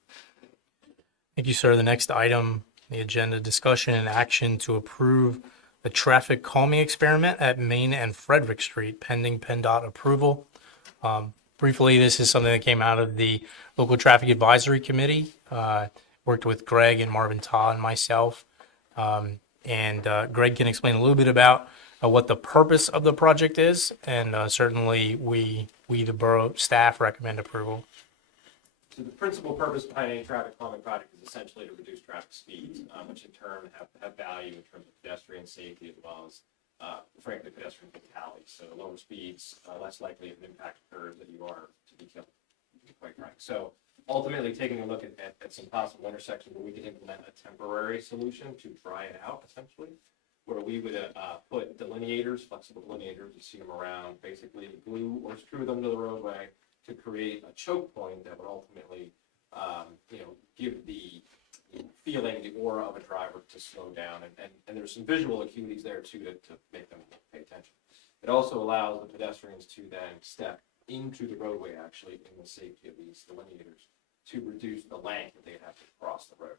Thank you, sir. The next item, the agenda, discussion and action to approve the traffic calming experiment at Main and Frederick Street pending PennDOT approval. Briefly, this is something that came out of the local traffic advisory committee. Worked with Greg and Marvin Todd and myself. Greg can explain a little bit about what the purpose of the project is, and certainly we, the borough staff, recommend approval. So the principal purpose behind any traffic calming project is essentially to reduce traffic speeds, which in turn have value in terms of pedestrian safety as well as, frankly, pedestrian fatalities. So lower speeds, less likely if an impact occurs that you are to be killed, to be quite frank. So ultimately, taking a look at some possible intersections where we can implement a temporary solution to dry it out, essentially, where we would put delineators, flexible delineators, you see them around, basically glue or screw them to the roadway to create a choke point that would ultimately, give the feeling, the aura of a driver to slow down. And there's some visual acuities there too to make them pay attention. It also allows the pedestrians to then step into the roadway actually in the safety of these delineators to reduce the length that they'd have to cross the road.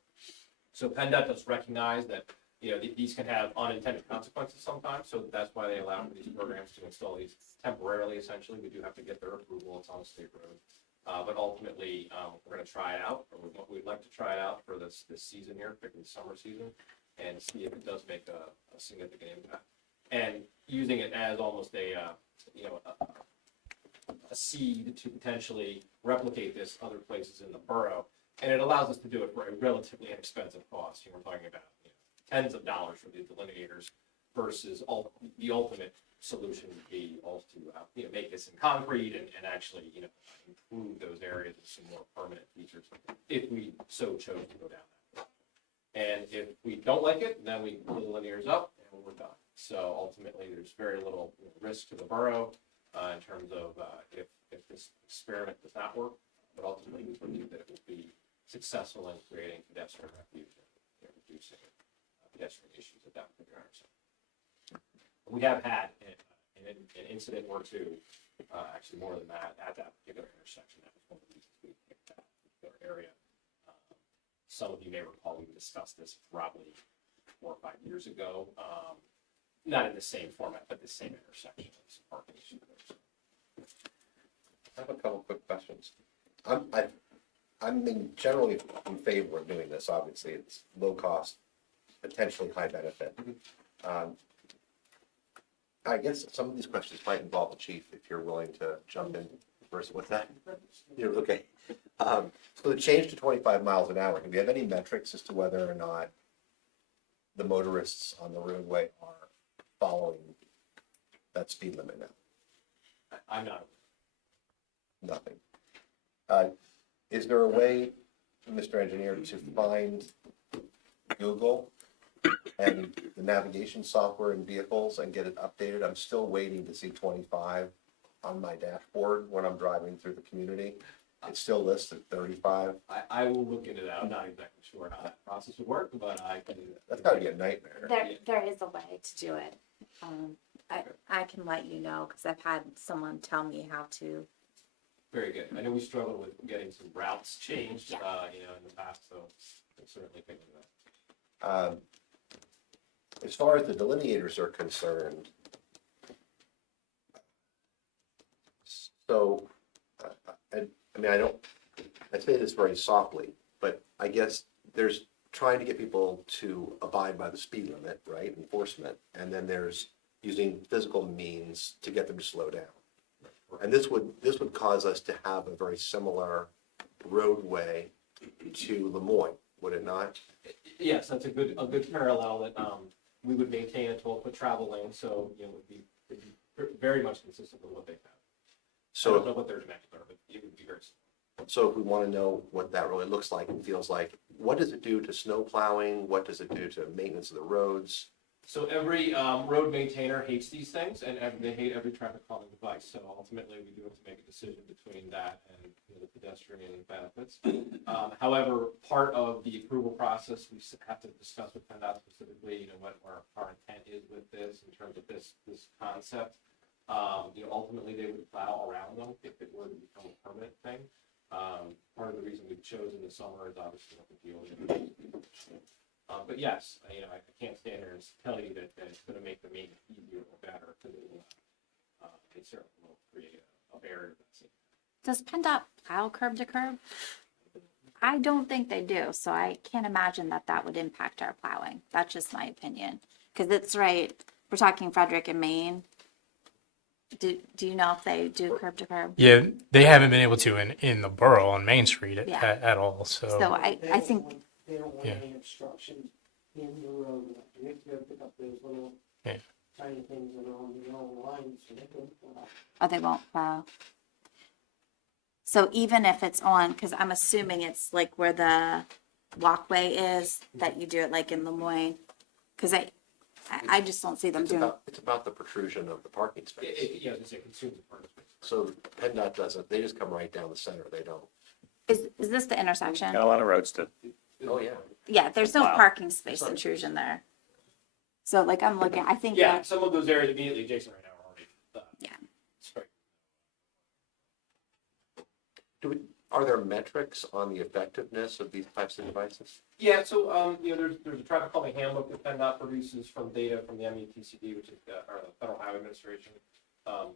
So PennDOT does recognize that these can have unintended consequences sometimes, so that's why they allow for these programs to install these temporarily. Essentially, we do have to get their approval. It's on a state road, but ultimately, we're going to try it out, or we'd like to try it out for this season here, particularly summer season, and see if it does make a significant impact. And using it as almost a seed to potentially replicate this other places in the borough, and it allows us to do it for a relatively inexpensive cost. We're talking about tens of dollars for the delineators versus the ultimate solution would be also to make this in concrete and actually improve those areas with some more permanent features if we so chose to go down that road. And if we don't like it, then we pull the delineators up and we're done. So ultimately, there's very little risk to the borough in terms of if this experiment does not work, but ultimately we believe that it will be successful in creating pedestrian refuge and reducing pedestrian issues at that particular intersection. We have had an incident or two, actually more than that, at that particular intersection. That was one of the reasons we picked that particular area. Some of you may recall we discussed this probably 4 or 5 years ago. Not in the same format, but the same intersection. Some parking issues there. I have a couple quick questions. I'm generally in favor of doing this. Obviously, it's low cost, potentially high benefit. I guess some of these questions might involve the chief if you're willing to jump in person. What's that? Yeah, okay. So the change to 25 miles an hour, do we have any metrics as to whether or not the motorists on the roadway are following that speed limit now? I'm not. Nothing. Is there a way, Mr. Engineer, to find Google and the navigation software in vehicles and get it updated? I'm still waiting to see 25 on my dashboard when I'm driving through the community. It still lists at 35. I will look into that. I'm not exactly sure how that process would work, but I can. That's gotta be a nightmare. There is a way to do it. I can let you know, because I've had someone tell me how to. Very good. I know we struggled with getting some routes changed, in the past, so we'll certainly think of that. As far as the delineators are concerned, so, I say this very softly, but I guess there's trying to get people to abide by the speed limit, right, enforcement, and then there's using physical means to get them to slow down. And this would cause us to have a very similar roadway to Lemoyne, would it not? Yes, that's a good parallel that we would maintain a 12-foot travel lane, so it'd be very much consistent with what they have. So, I don't know what their dimensions are, but it would be very similar. So if we want to know what that really looks like and feels like, what does it do to snow plowing? What does it do to maintenance of the roads? So every road maintainer hates these things, and they hate every traffic calming device. So ultimately, we do have to make a decision between that and the pedestrian benefits. However, part of the approval process, we have to discuss with PennDOT specifically, what our intent is with this in terms of this concept. Ultimately, they would plow around them if it were to become a permanent thing. Part of the reason we've chosen the summer is obviously what the deal is. But yes, I can't stand there and tell you that it's going to make the maintenance easier or better, because it certainly will create a barrier. Does PennDOT plow curb to curb? I don't think they do, so I can't imagine that would impact our plowing. That's just my opinion. Because it's right, we're talking Frederick and Maine. Do you know if they do curb to curb? Yeah, they haven't been able to in the borough on Main Street at all. So I think. They don't want Yeah. any obstructions in the road. You have to go pick up those little Yeah. tiny things that are on the yellow lines, so they don't plow. Oh, they won't plow. So even if it's on, because I'm assuming it's like where the walkway is, that you do it like in Lemoyne, because I just don't see them It's doing. it's about the protrusion of the parking space. It consumes the parking space. So PennDOT doesn't, they just come right down the center, they don't. Is this the intersection? Got a lot of roads to. Oh, yeah. Yeah, there's no Wow. parking space intrusion there. So like I'm looking, I think. Yeah, some of those areas immediately adjacent right now are already. Yeah. Straight. Are there metrics on the effectiveness of these types of devices? Yeah, so there's a traffic calming handbook that PennDOT produces from data from the METCD, which is the Federal Highway Administration.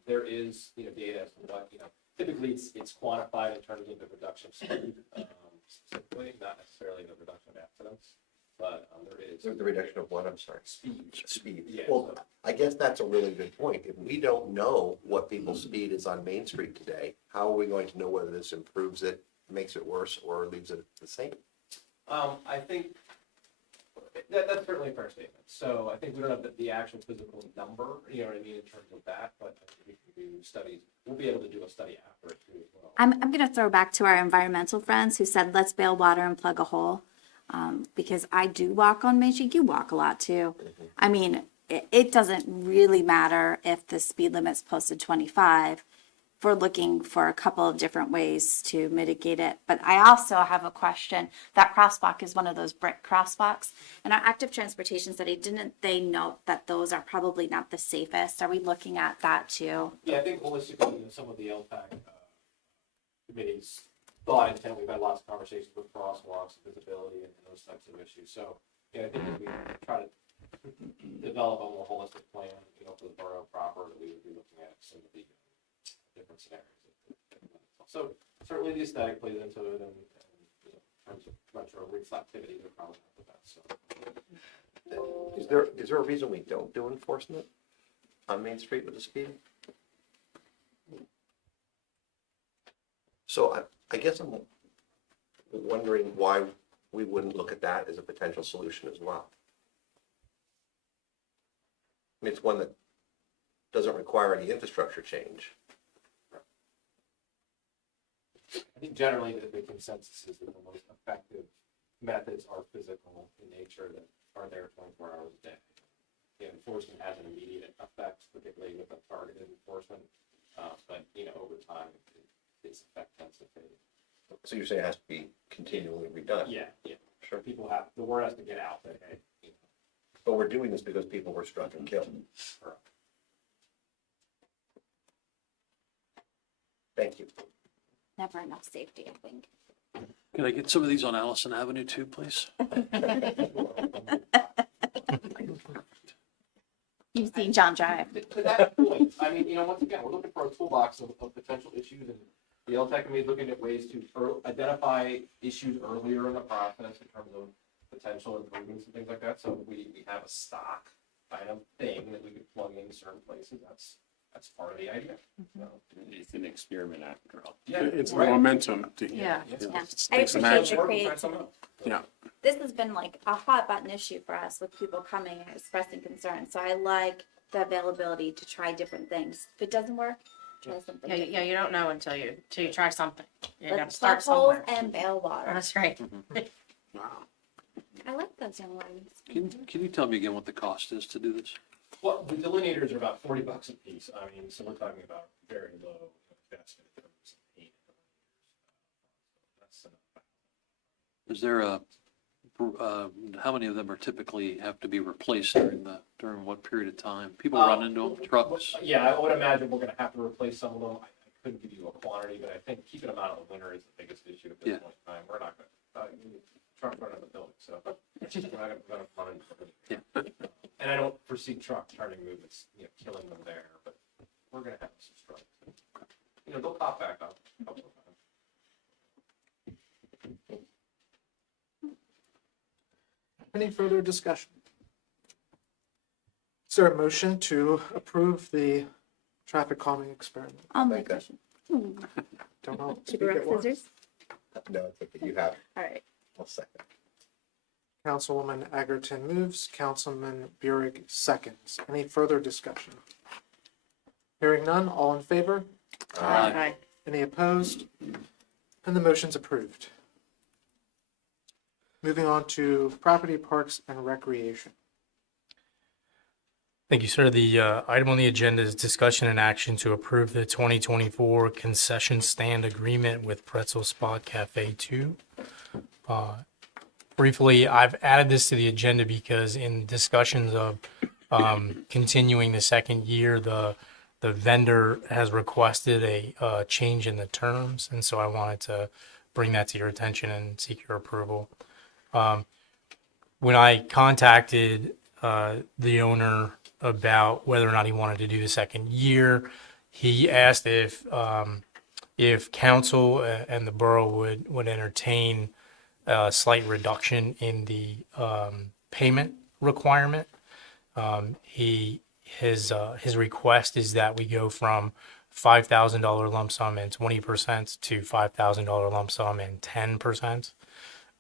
There is data as to what typically it's quantified in terms of the reduction of speed, specifically, not necessarily the reduction of accidents, but there is The reduction of what, I'm sorry? speed. Speed. Yeah, Well, so- I guess that's a really good point. If we don't know what people's speed is on Main Street today, how are we going to know whether this improves it, makes it worse, or leaves it the same? I think that's certainly a fair statement. So I think we don't have the actual physical number, in terms of that, but I think we can do studies. We'll be able to do a study after it too as well. I'm going to throw back to our environmental friends who said, let's bail water and plug a hole. Because I do walk on Main Street. You walk a lot too. I mean, it doesn't really matter if the speed limit's posted 25. If we're looking for a couple of different ways to mitigate it. But I also have a question. That crosswalk is one of those brick crosswalks. And our active transportation study, didn't they note that those are probably not the safest? Are we looking at that too? Yeah, I think holistically, some of the LPAC committees thought intent. We've had lots of conversations with crosswalks, visibility, and those types of issues. So, I think if we try to develop a more holistic plan, for the borough proper, that we would be looking at some of the different scenarios. So certainly the aesthetic plays into it, and in terms of retro reflectivity, they're probably not the best. So. Is there a reason we don't do enforcement on Main Street with the speed? So I guess I'm wondering why we wouldn't look at that as a potential solution as well. I mean, it's one that doesn't require any infrastructure change. I think generally the consensus is that the most effective methods are physical in nature that are there 24 hours a day. The enforcement has an immediate effect, particularly with a targeted enforcement, but over time, its effect tends to fade. So you're saying it has to be continually redone? Yeah. Sure. The word has to get out that, hey, But we're doing this because people were struck and killed. Thank you. Never enough safety, I think. Can I get some of these on Allison Avenue too, please? You've seen John drive. To that point, I mean, once again, we're looking for a toolbox of potential issues, and the LTAC committee is looking at ways to identify issues earlier in the process in terms of potential improvements and things like that. So we have a stock kind of thing that we could plug in certain places. That's part of the idea. So, It's an experiment after all. yeah, It's right. momentum to. Yeah. Let's I take some appreciate action. your Work, we'll try creativity. something else. Yeah. This has been like a hot button issue for us with people coming and expressing concern. So I like the availability to try different things. If it doesn't work, try something. different. you don't know until you try something. You gotta Let's start plug holes somewhere. and bail water. That's right. Wow. I like those young ladies. Can you tell me again what the cost is to do this? Well, the delineators are about $40 a piece. I mean, so we're talking about very low investment in terms of paint. That's Is there how many of them are typically have to be replaced during what period of time? People run into them, trucks? Yeah, I would imagine we're gonna have to replace some of them. I couldn't give you a quantity, but I think keeping them out of the winter is the biggest issue at this point in time. We're not gonna, trucks run out of the building, so we're not gonna run into them. And I don't foresee truck turning movements, killing them there, but we're gonna have some struggles. They'll pop back up a couple of times. Any further discussion? Is there a motion to approve the traffic calming experiment? I'll make a motion. Don't know. Paper, rock, scissors. No, it's okay, you have it. All right. I'll second. Councilwoman Egerton moves, Councilman Burek seconds. Any further discussion? Hearing none, all in favor? Aye. Any opposed? And the motion's approved. Moving on to property, parks, and recreation. Thank you, sir. The item on the agenda is discussion and action to approve the 2024 concession stand agreement with Pretzel Spot Cafe 2. Briefly, I've added this to the agenda because in discussions of continuing the second year, the vendor has requested a change in the terms, and so I wanted to bring that to your attention and seek your approval. When I contacted the owner about whether or not he wanted to do the second year, he asked if council and the borough would entertain a slight reduction in the payment requirement. His request is that we go from $5,000 lump sum and 20% to $5,000 lump sum and 10%.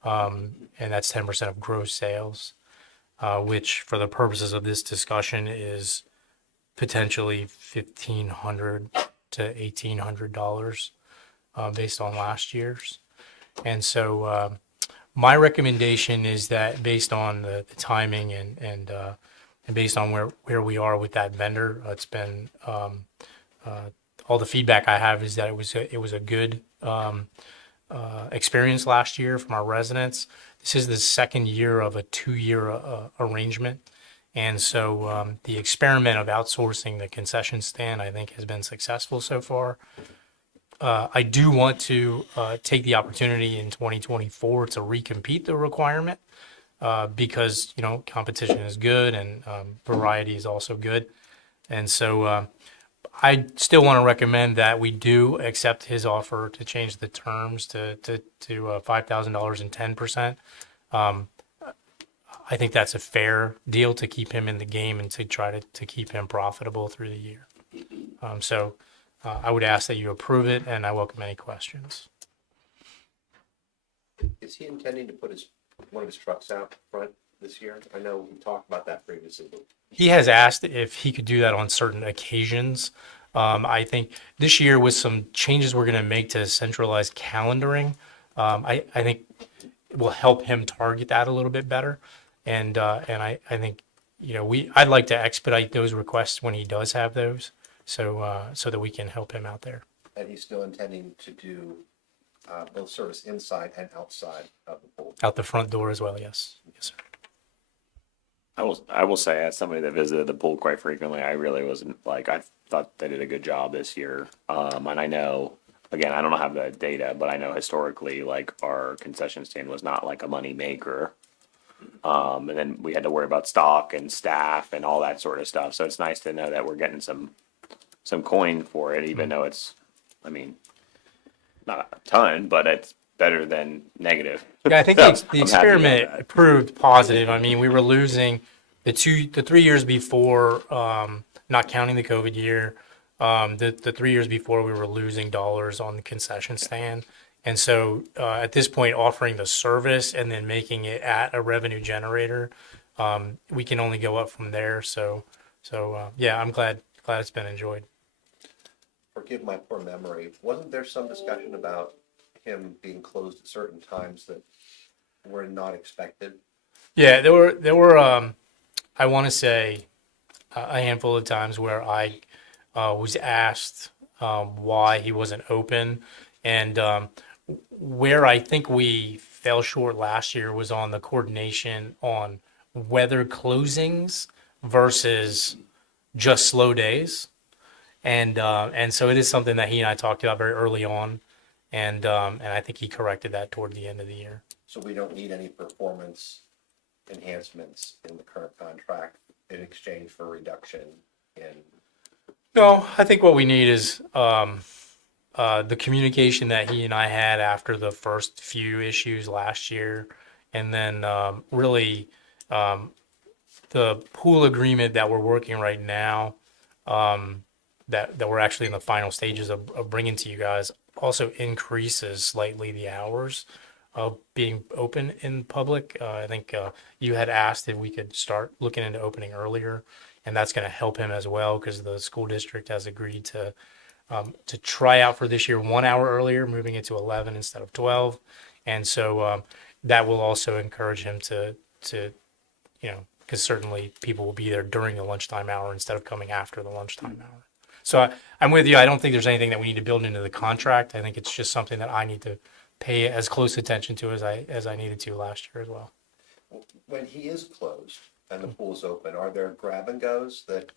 And that's 10% of gross sales, which for the purposes of this discussion is potentially $1,500 to $1,800 based on last year's. And so my recommendation is that based on the timing and based on where we are with that vendor, it's been all the feedback I have is that it was a good experience last year from our residents. This is the second year of a 2-year arrangement. And so the experiment of outsourcing the concession stand, I think, has been successful so far. I do want to take the opportunity in 2024 to recompete the requirement because, competition is good and variety is also good. And so I still want to recommend that we do accept his offer to change the terms to $5,000 and 10%. I think that's a fair deal to keep him in the game and to try to keep him profitable through the year. So I would ask that you approve it, and I welcome any questions. Is he intending to put one of his trucks out front this year? I know we talked about that previously, but He has asked if he could do that on certain occasions. I think this year with some changes we're going to make to centralized calendaring, I think it will help him target that a little bit better. And I think, I'd like to expedite those requests when he does have those, so that we can help him out there. and he's still intending to do both service inside and outside of the pool. Out the front door as well, yes. Yes, sir. I will say, as somebody that visited the pool quite frequently, I really wasn't I thought they did a good job this year. And I know, again, I don't have the data, but I know historically, our concession stand was not like a money maker. And then we had to worry about stock and staff and all that sort of stuff. So it's nice to know that we're getting some coin for it, even though it's, not a ton, but it's better than negative. Yeah, I think So, the I'm happy about experiment that. proved positive. I mean, we were losing the 3 years before, not counting the COVID year. The 3 years before, we were losing dollars on the concession stand. And so at this point, offering the service and then making it at a revenue generator, we can only go up from there. So yeah, I'm glad it's been enjoyed. Forgive my poor memory. Wasn't there some discussion about him being closed at certain times that were not expected? Yeah, there were I want to say a handful of times where I was asked why he wasn't open, and where I think we fell short last year was on the coordination on weather closings versus just slow days, and so it is something that he and I talked about very early on, and I think he corrected that toward the end of the year. So we don't need any performance enhancements in the current contract in exchange for reduction in. No, I think what we need is the communication that he and I had after the first few issues last year, and then really the pool agreement that we're working right now, that we're actually in the final stages of bringing to you guys, also increases slightly the hours of being open in public. I think you had asked if we could start looking into opening earlier, and that's going to help him as well because the school district has agreed to try out for this year 1 hour earlier, moving it to 11 instead of 12, and so that will also encourage him to because certainly people will be there during the lunchtime hour instead of coming after the lunchtime hour. So I'm with you. I don't think there's anything that we need to build into the contract. I think it's just something that I need to pay as close attention to as I needed to last year as well. When he is closed and the pool is open, are there grab and goes that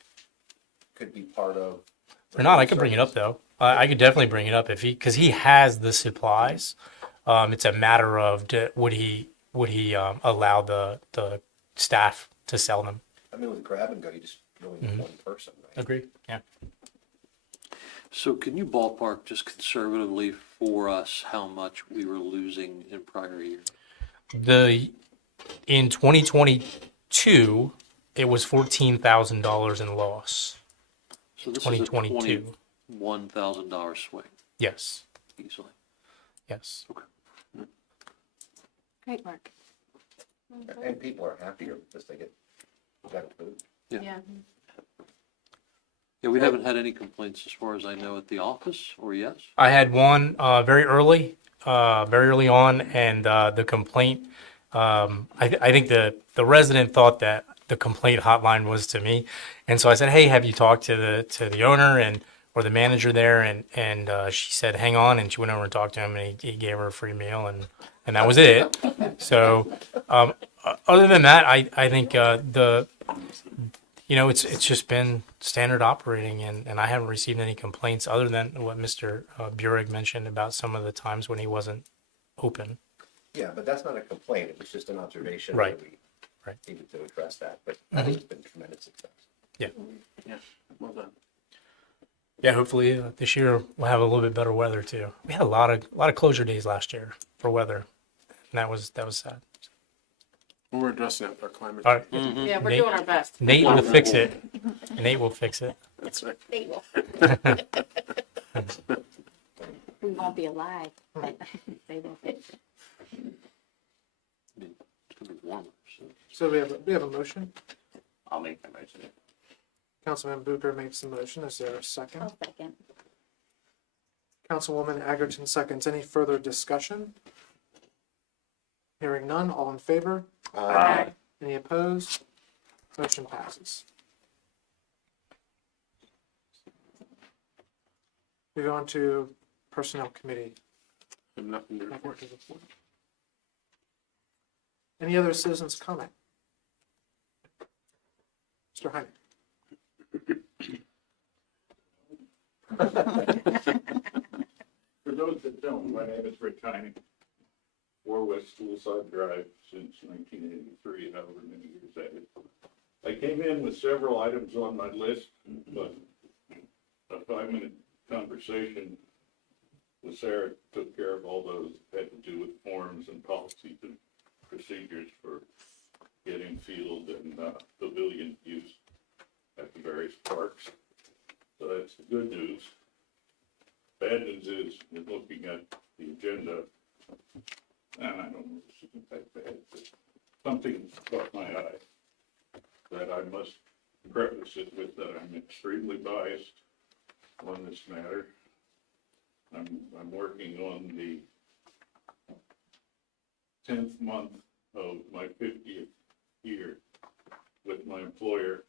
could be part of? Or not, I could bring it up though. I could definitely bring it up because he has the supplies. It's a matter of would he allow the staff to sell them? I mean, with grab and go, you just really need one person, right? Agreed. Yeah. So can you ballpark just conservatively for us how much we were losing in prior years? In 2022, it was $14,000 in loss. So this 2022. is a $21,000 swing Yes. easily. Yes. Okay. Great work. And people are happier because they get better food. Yeah. Yeah, we haven't had any complaints as far as I know at the office, or yes? I had one very early on, and the complaint. I think the resident thought that the complaint hotline was to me, and so I said, "Hey, have you talked to the owner or the manager there?" And she said, "Hang on," and she went over and talked to him, and he gave her a free meal, and that was it. So other than that, I think it's just been standard operating, and I haven't received any complaints other than what Mr. Burek mentioned about some of the times when he wasn't open. Yeah, but that's not a complaint. It was just an observation. Right. That we Right. needed to address that, but I think it's been tremendous success. Yeah. Yeah, well done. Yeah, hopefully this year we'll have a little bit better weather too. We had a lot of closure days last year for weather, and that was sad. We're addressing it with our climate. All right. change. Yeah, we're Nate- doing our best. Nate will fix it. Nate will fix it. That's right. They will. We won't be alive, but they will. It's gonna be warmer, so. So we have a motion. I'll make that motion. Councilman Bucher makes the motion. Is there a second? I'll second. Councilwoman Egerton seconds. Any further discussion? Hearing none, all in favor? Aye. Any opposed? Motion passes. Move on to Personnel Committee. I have nothing to report. Any other citizens' comment? Mr. Heine. For those that don't, my name is Rick Heine, 4 West Schoolside Drive since 1983, however many years that is. I came in with several items on my list, but a 5-minute conversation with Sarah took care of all those that had to do with forms and policies and procedures for getting field and pavilion use at the various parks. So that's the good news. Bad news is, in looking at the agenda, and I don't know if this isn't that bad, but something caught my eye that I must preface it with that I'm extremely biased on this matter. I'm working on the 10th month of my 50th year with my employer.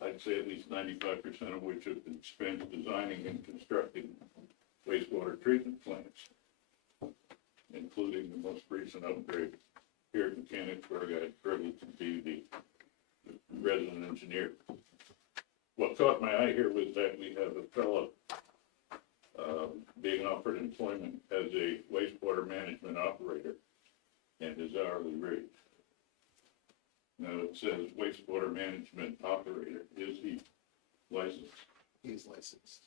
I'd say at least 95% of which have been spent designing and constructing wastewater treatment plants, including the most recent upgrade here at Mechanicsburg. I had the privilege to be the resident engineer. What caught my eye here was that we have a fellow being offered employment as a wastewater management operator and his hourly rate. Now, it says wastewater management operator. Is he licensed? He's licensed.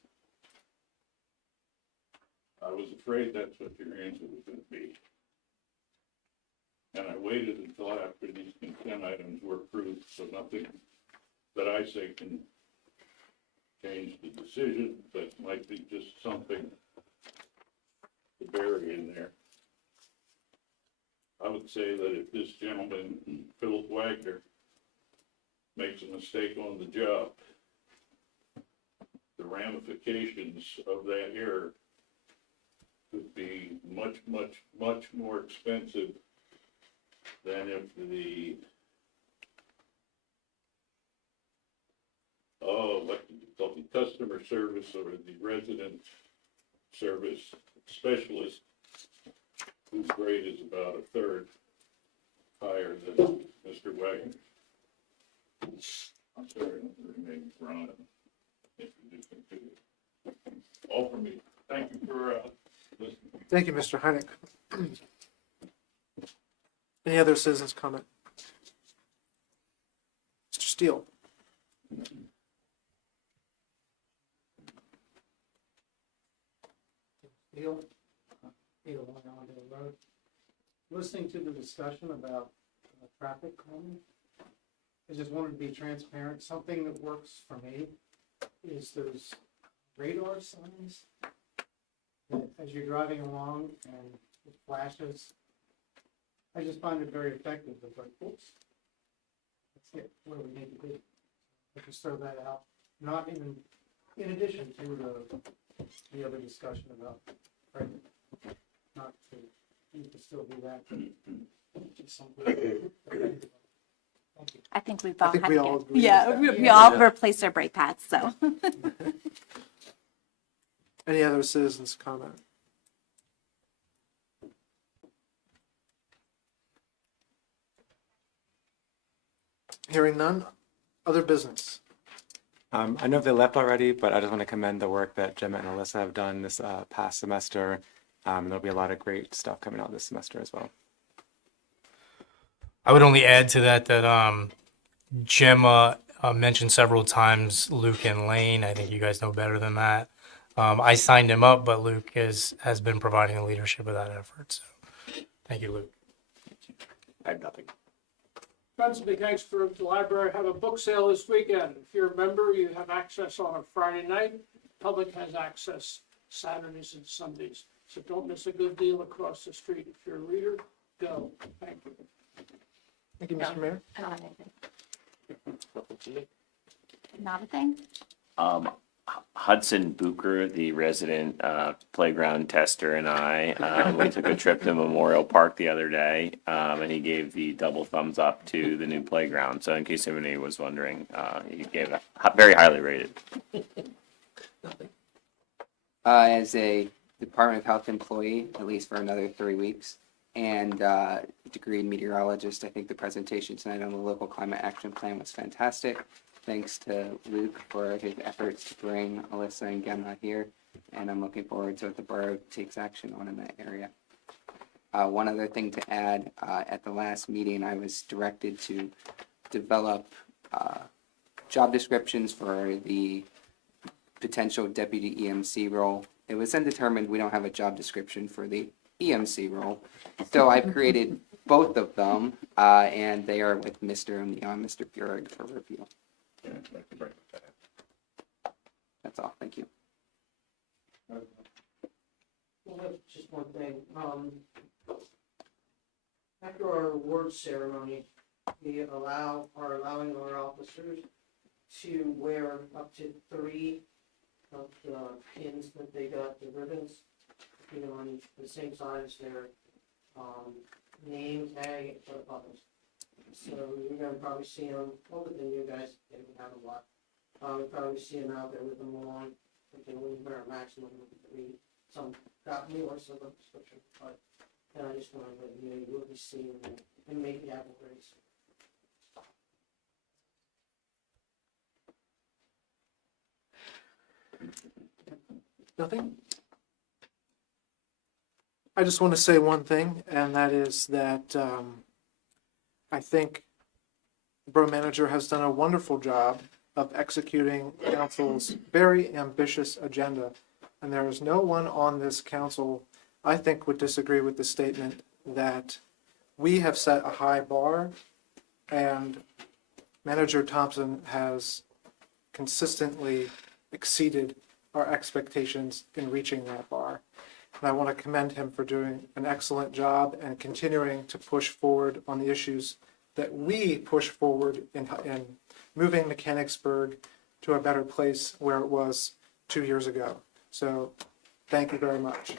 I was afraid that's what your answer was going to be. And I waited until after these consent items were approved, so nothing that I say can change the decision, but might be just something to bury in there. I would say that if this gentleman, Philip Wagner, makes a mistake on the job, the ramifications of that error could be much, much, much more expensive than if the, what do you call it, customer service or the resident service specialist, whose grade is about a third higher than Mr. Wagner. I'm sorry, I'm remaining Ron. Introducing to you. All for me. Thank you for listening. Thank you, Mr. Heineck. Any other citizens' comment? Mr. Steele. Steele, Allendale Road. Listening to the discussion about traffic calming, I just wanted to be transparent. Something that works for me is those radar signs that as you're driving along and it flashes, I just find it very effective. It's like, oops, let's get where we need to be. I just throw that out, not in addition to the other discussion about, right, not to, you can still do that. Just something effective. Thank you. I think we've all I think had we to all get, agree with yeah, that. we all replaced our brake pads, so. Any other citizens' comment? Hearing none, other business. I know they left already, but I just want to commend the work that Gemma and Alyssa have done this past semester. There'll be a lot of great stuff coming out this semester as well. I would only add to that Gemma mentioned several times Luke and Lane. I think you guys know better than that. I signed him up, but Luke has been providing the leadership of that effort. So thank you, Luke. I have nothing. Friends of Mechanicsburg, the library have a book sale this weekend. If you're a member, you have access on a Friday night. Public has access Saturdays and Sundays. So don't miss a good deal across the street. If you're a reader, go. Thank you. Thank you, Mr. Mayor. I don't have anything. Not a thing? Hudson Booker, the resident playground tester, and I we took a trip to Memorial Park the other day, and he gave the double thumbs up to the new playground. So in case anybody was wondering, he gave it very highly rated. As a Department of Health employee, at least for another 3 weeks, and degreed meteorologist, I think the presentation tonight on the local climate action plan was fantastic. Thanks to Luke for his efforts to bring Alyssa and Gemma here, and I'm looking forward to what the borough takes action on in that area. One other thing to add, at the last meeting, I was directed to develop job descriptions for the potential deputy EMC role. It was then determined we don't have a job description for the EMC role, so I've created both of them, and they are with Mr. O'Neill and Mr. Burig for review. That's all. Thank you. Well, that's just one thing. After our award ceremony, we are allowing our officers to wear up to 3 of the pins that they got, the ribbons, on the same side as their name tag for the buttons. So you're gonna probably see them, older than you guys, they would have a lot. We'll probably see them out there with them on, but they only wear a maximum of 3. Some got more, some of the description, but I just wanted to let you know, you will be seeing them and maybe have a race. Nothing? I just want to say one thing, and that is that I think the borough manager has done a wonderful job of executing council's very ambitious agenda. And there is no one on this council, I think, would disagree with the statement that we have set a high bar, and Manager Thompson has consistently exceeded our expectations in reaching that bar. And I want to commend him for doing an excellent job and continuing to push forward on the issues that we push forward in moving Mechanicsburg to a better place where it was 2 years ago. So thank you very much.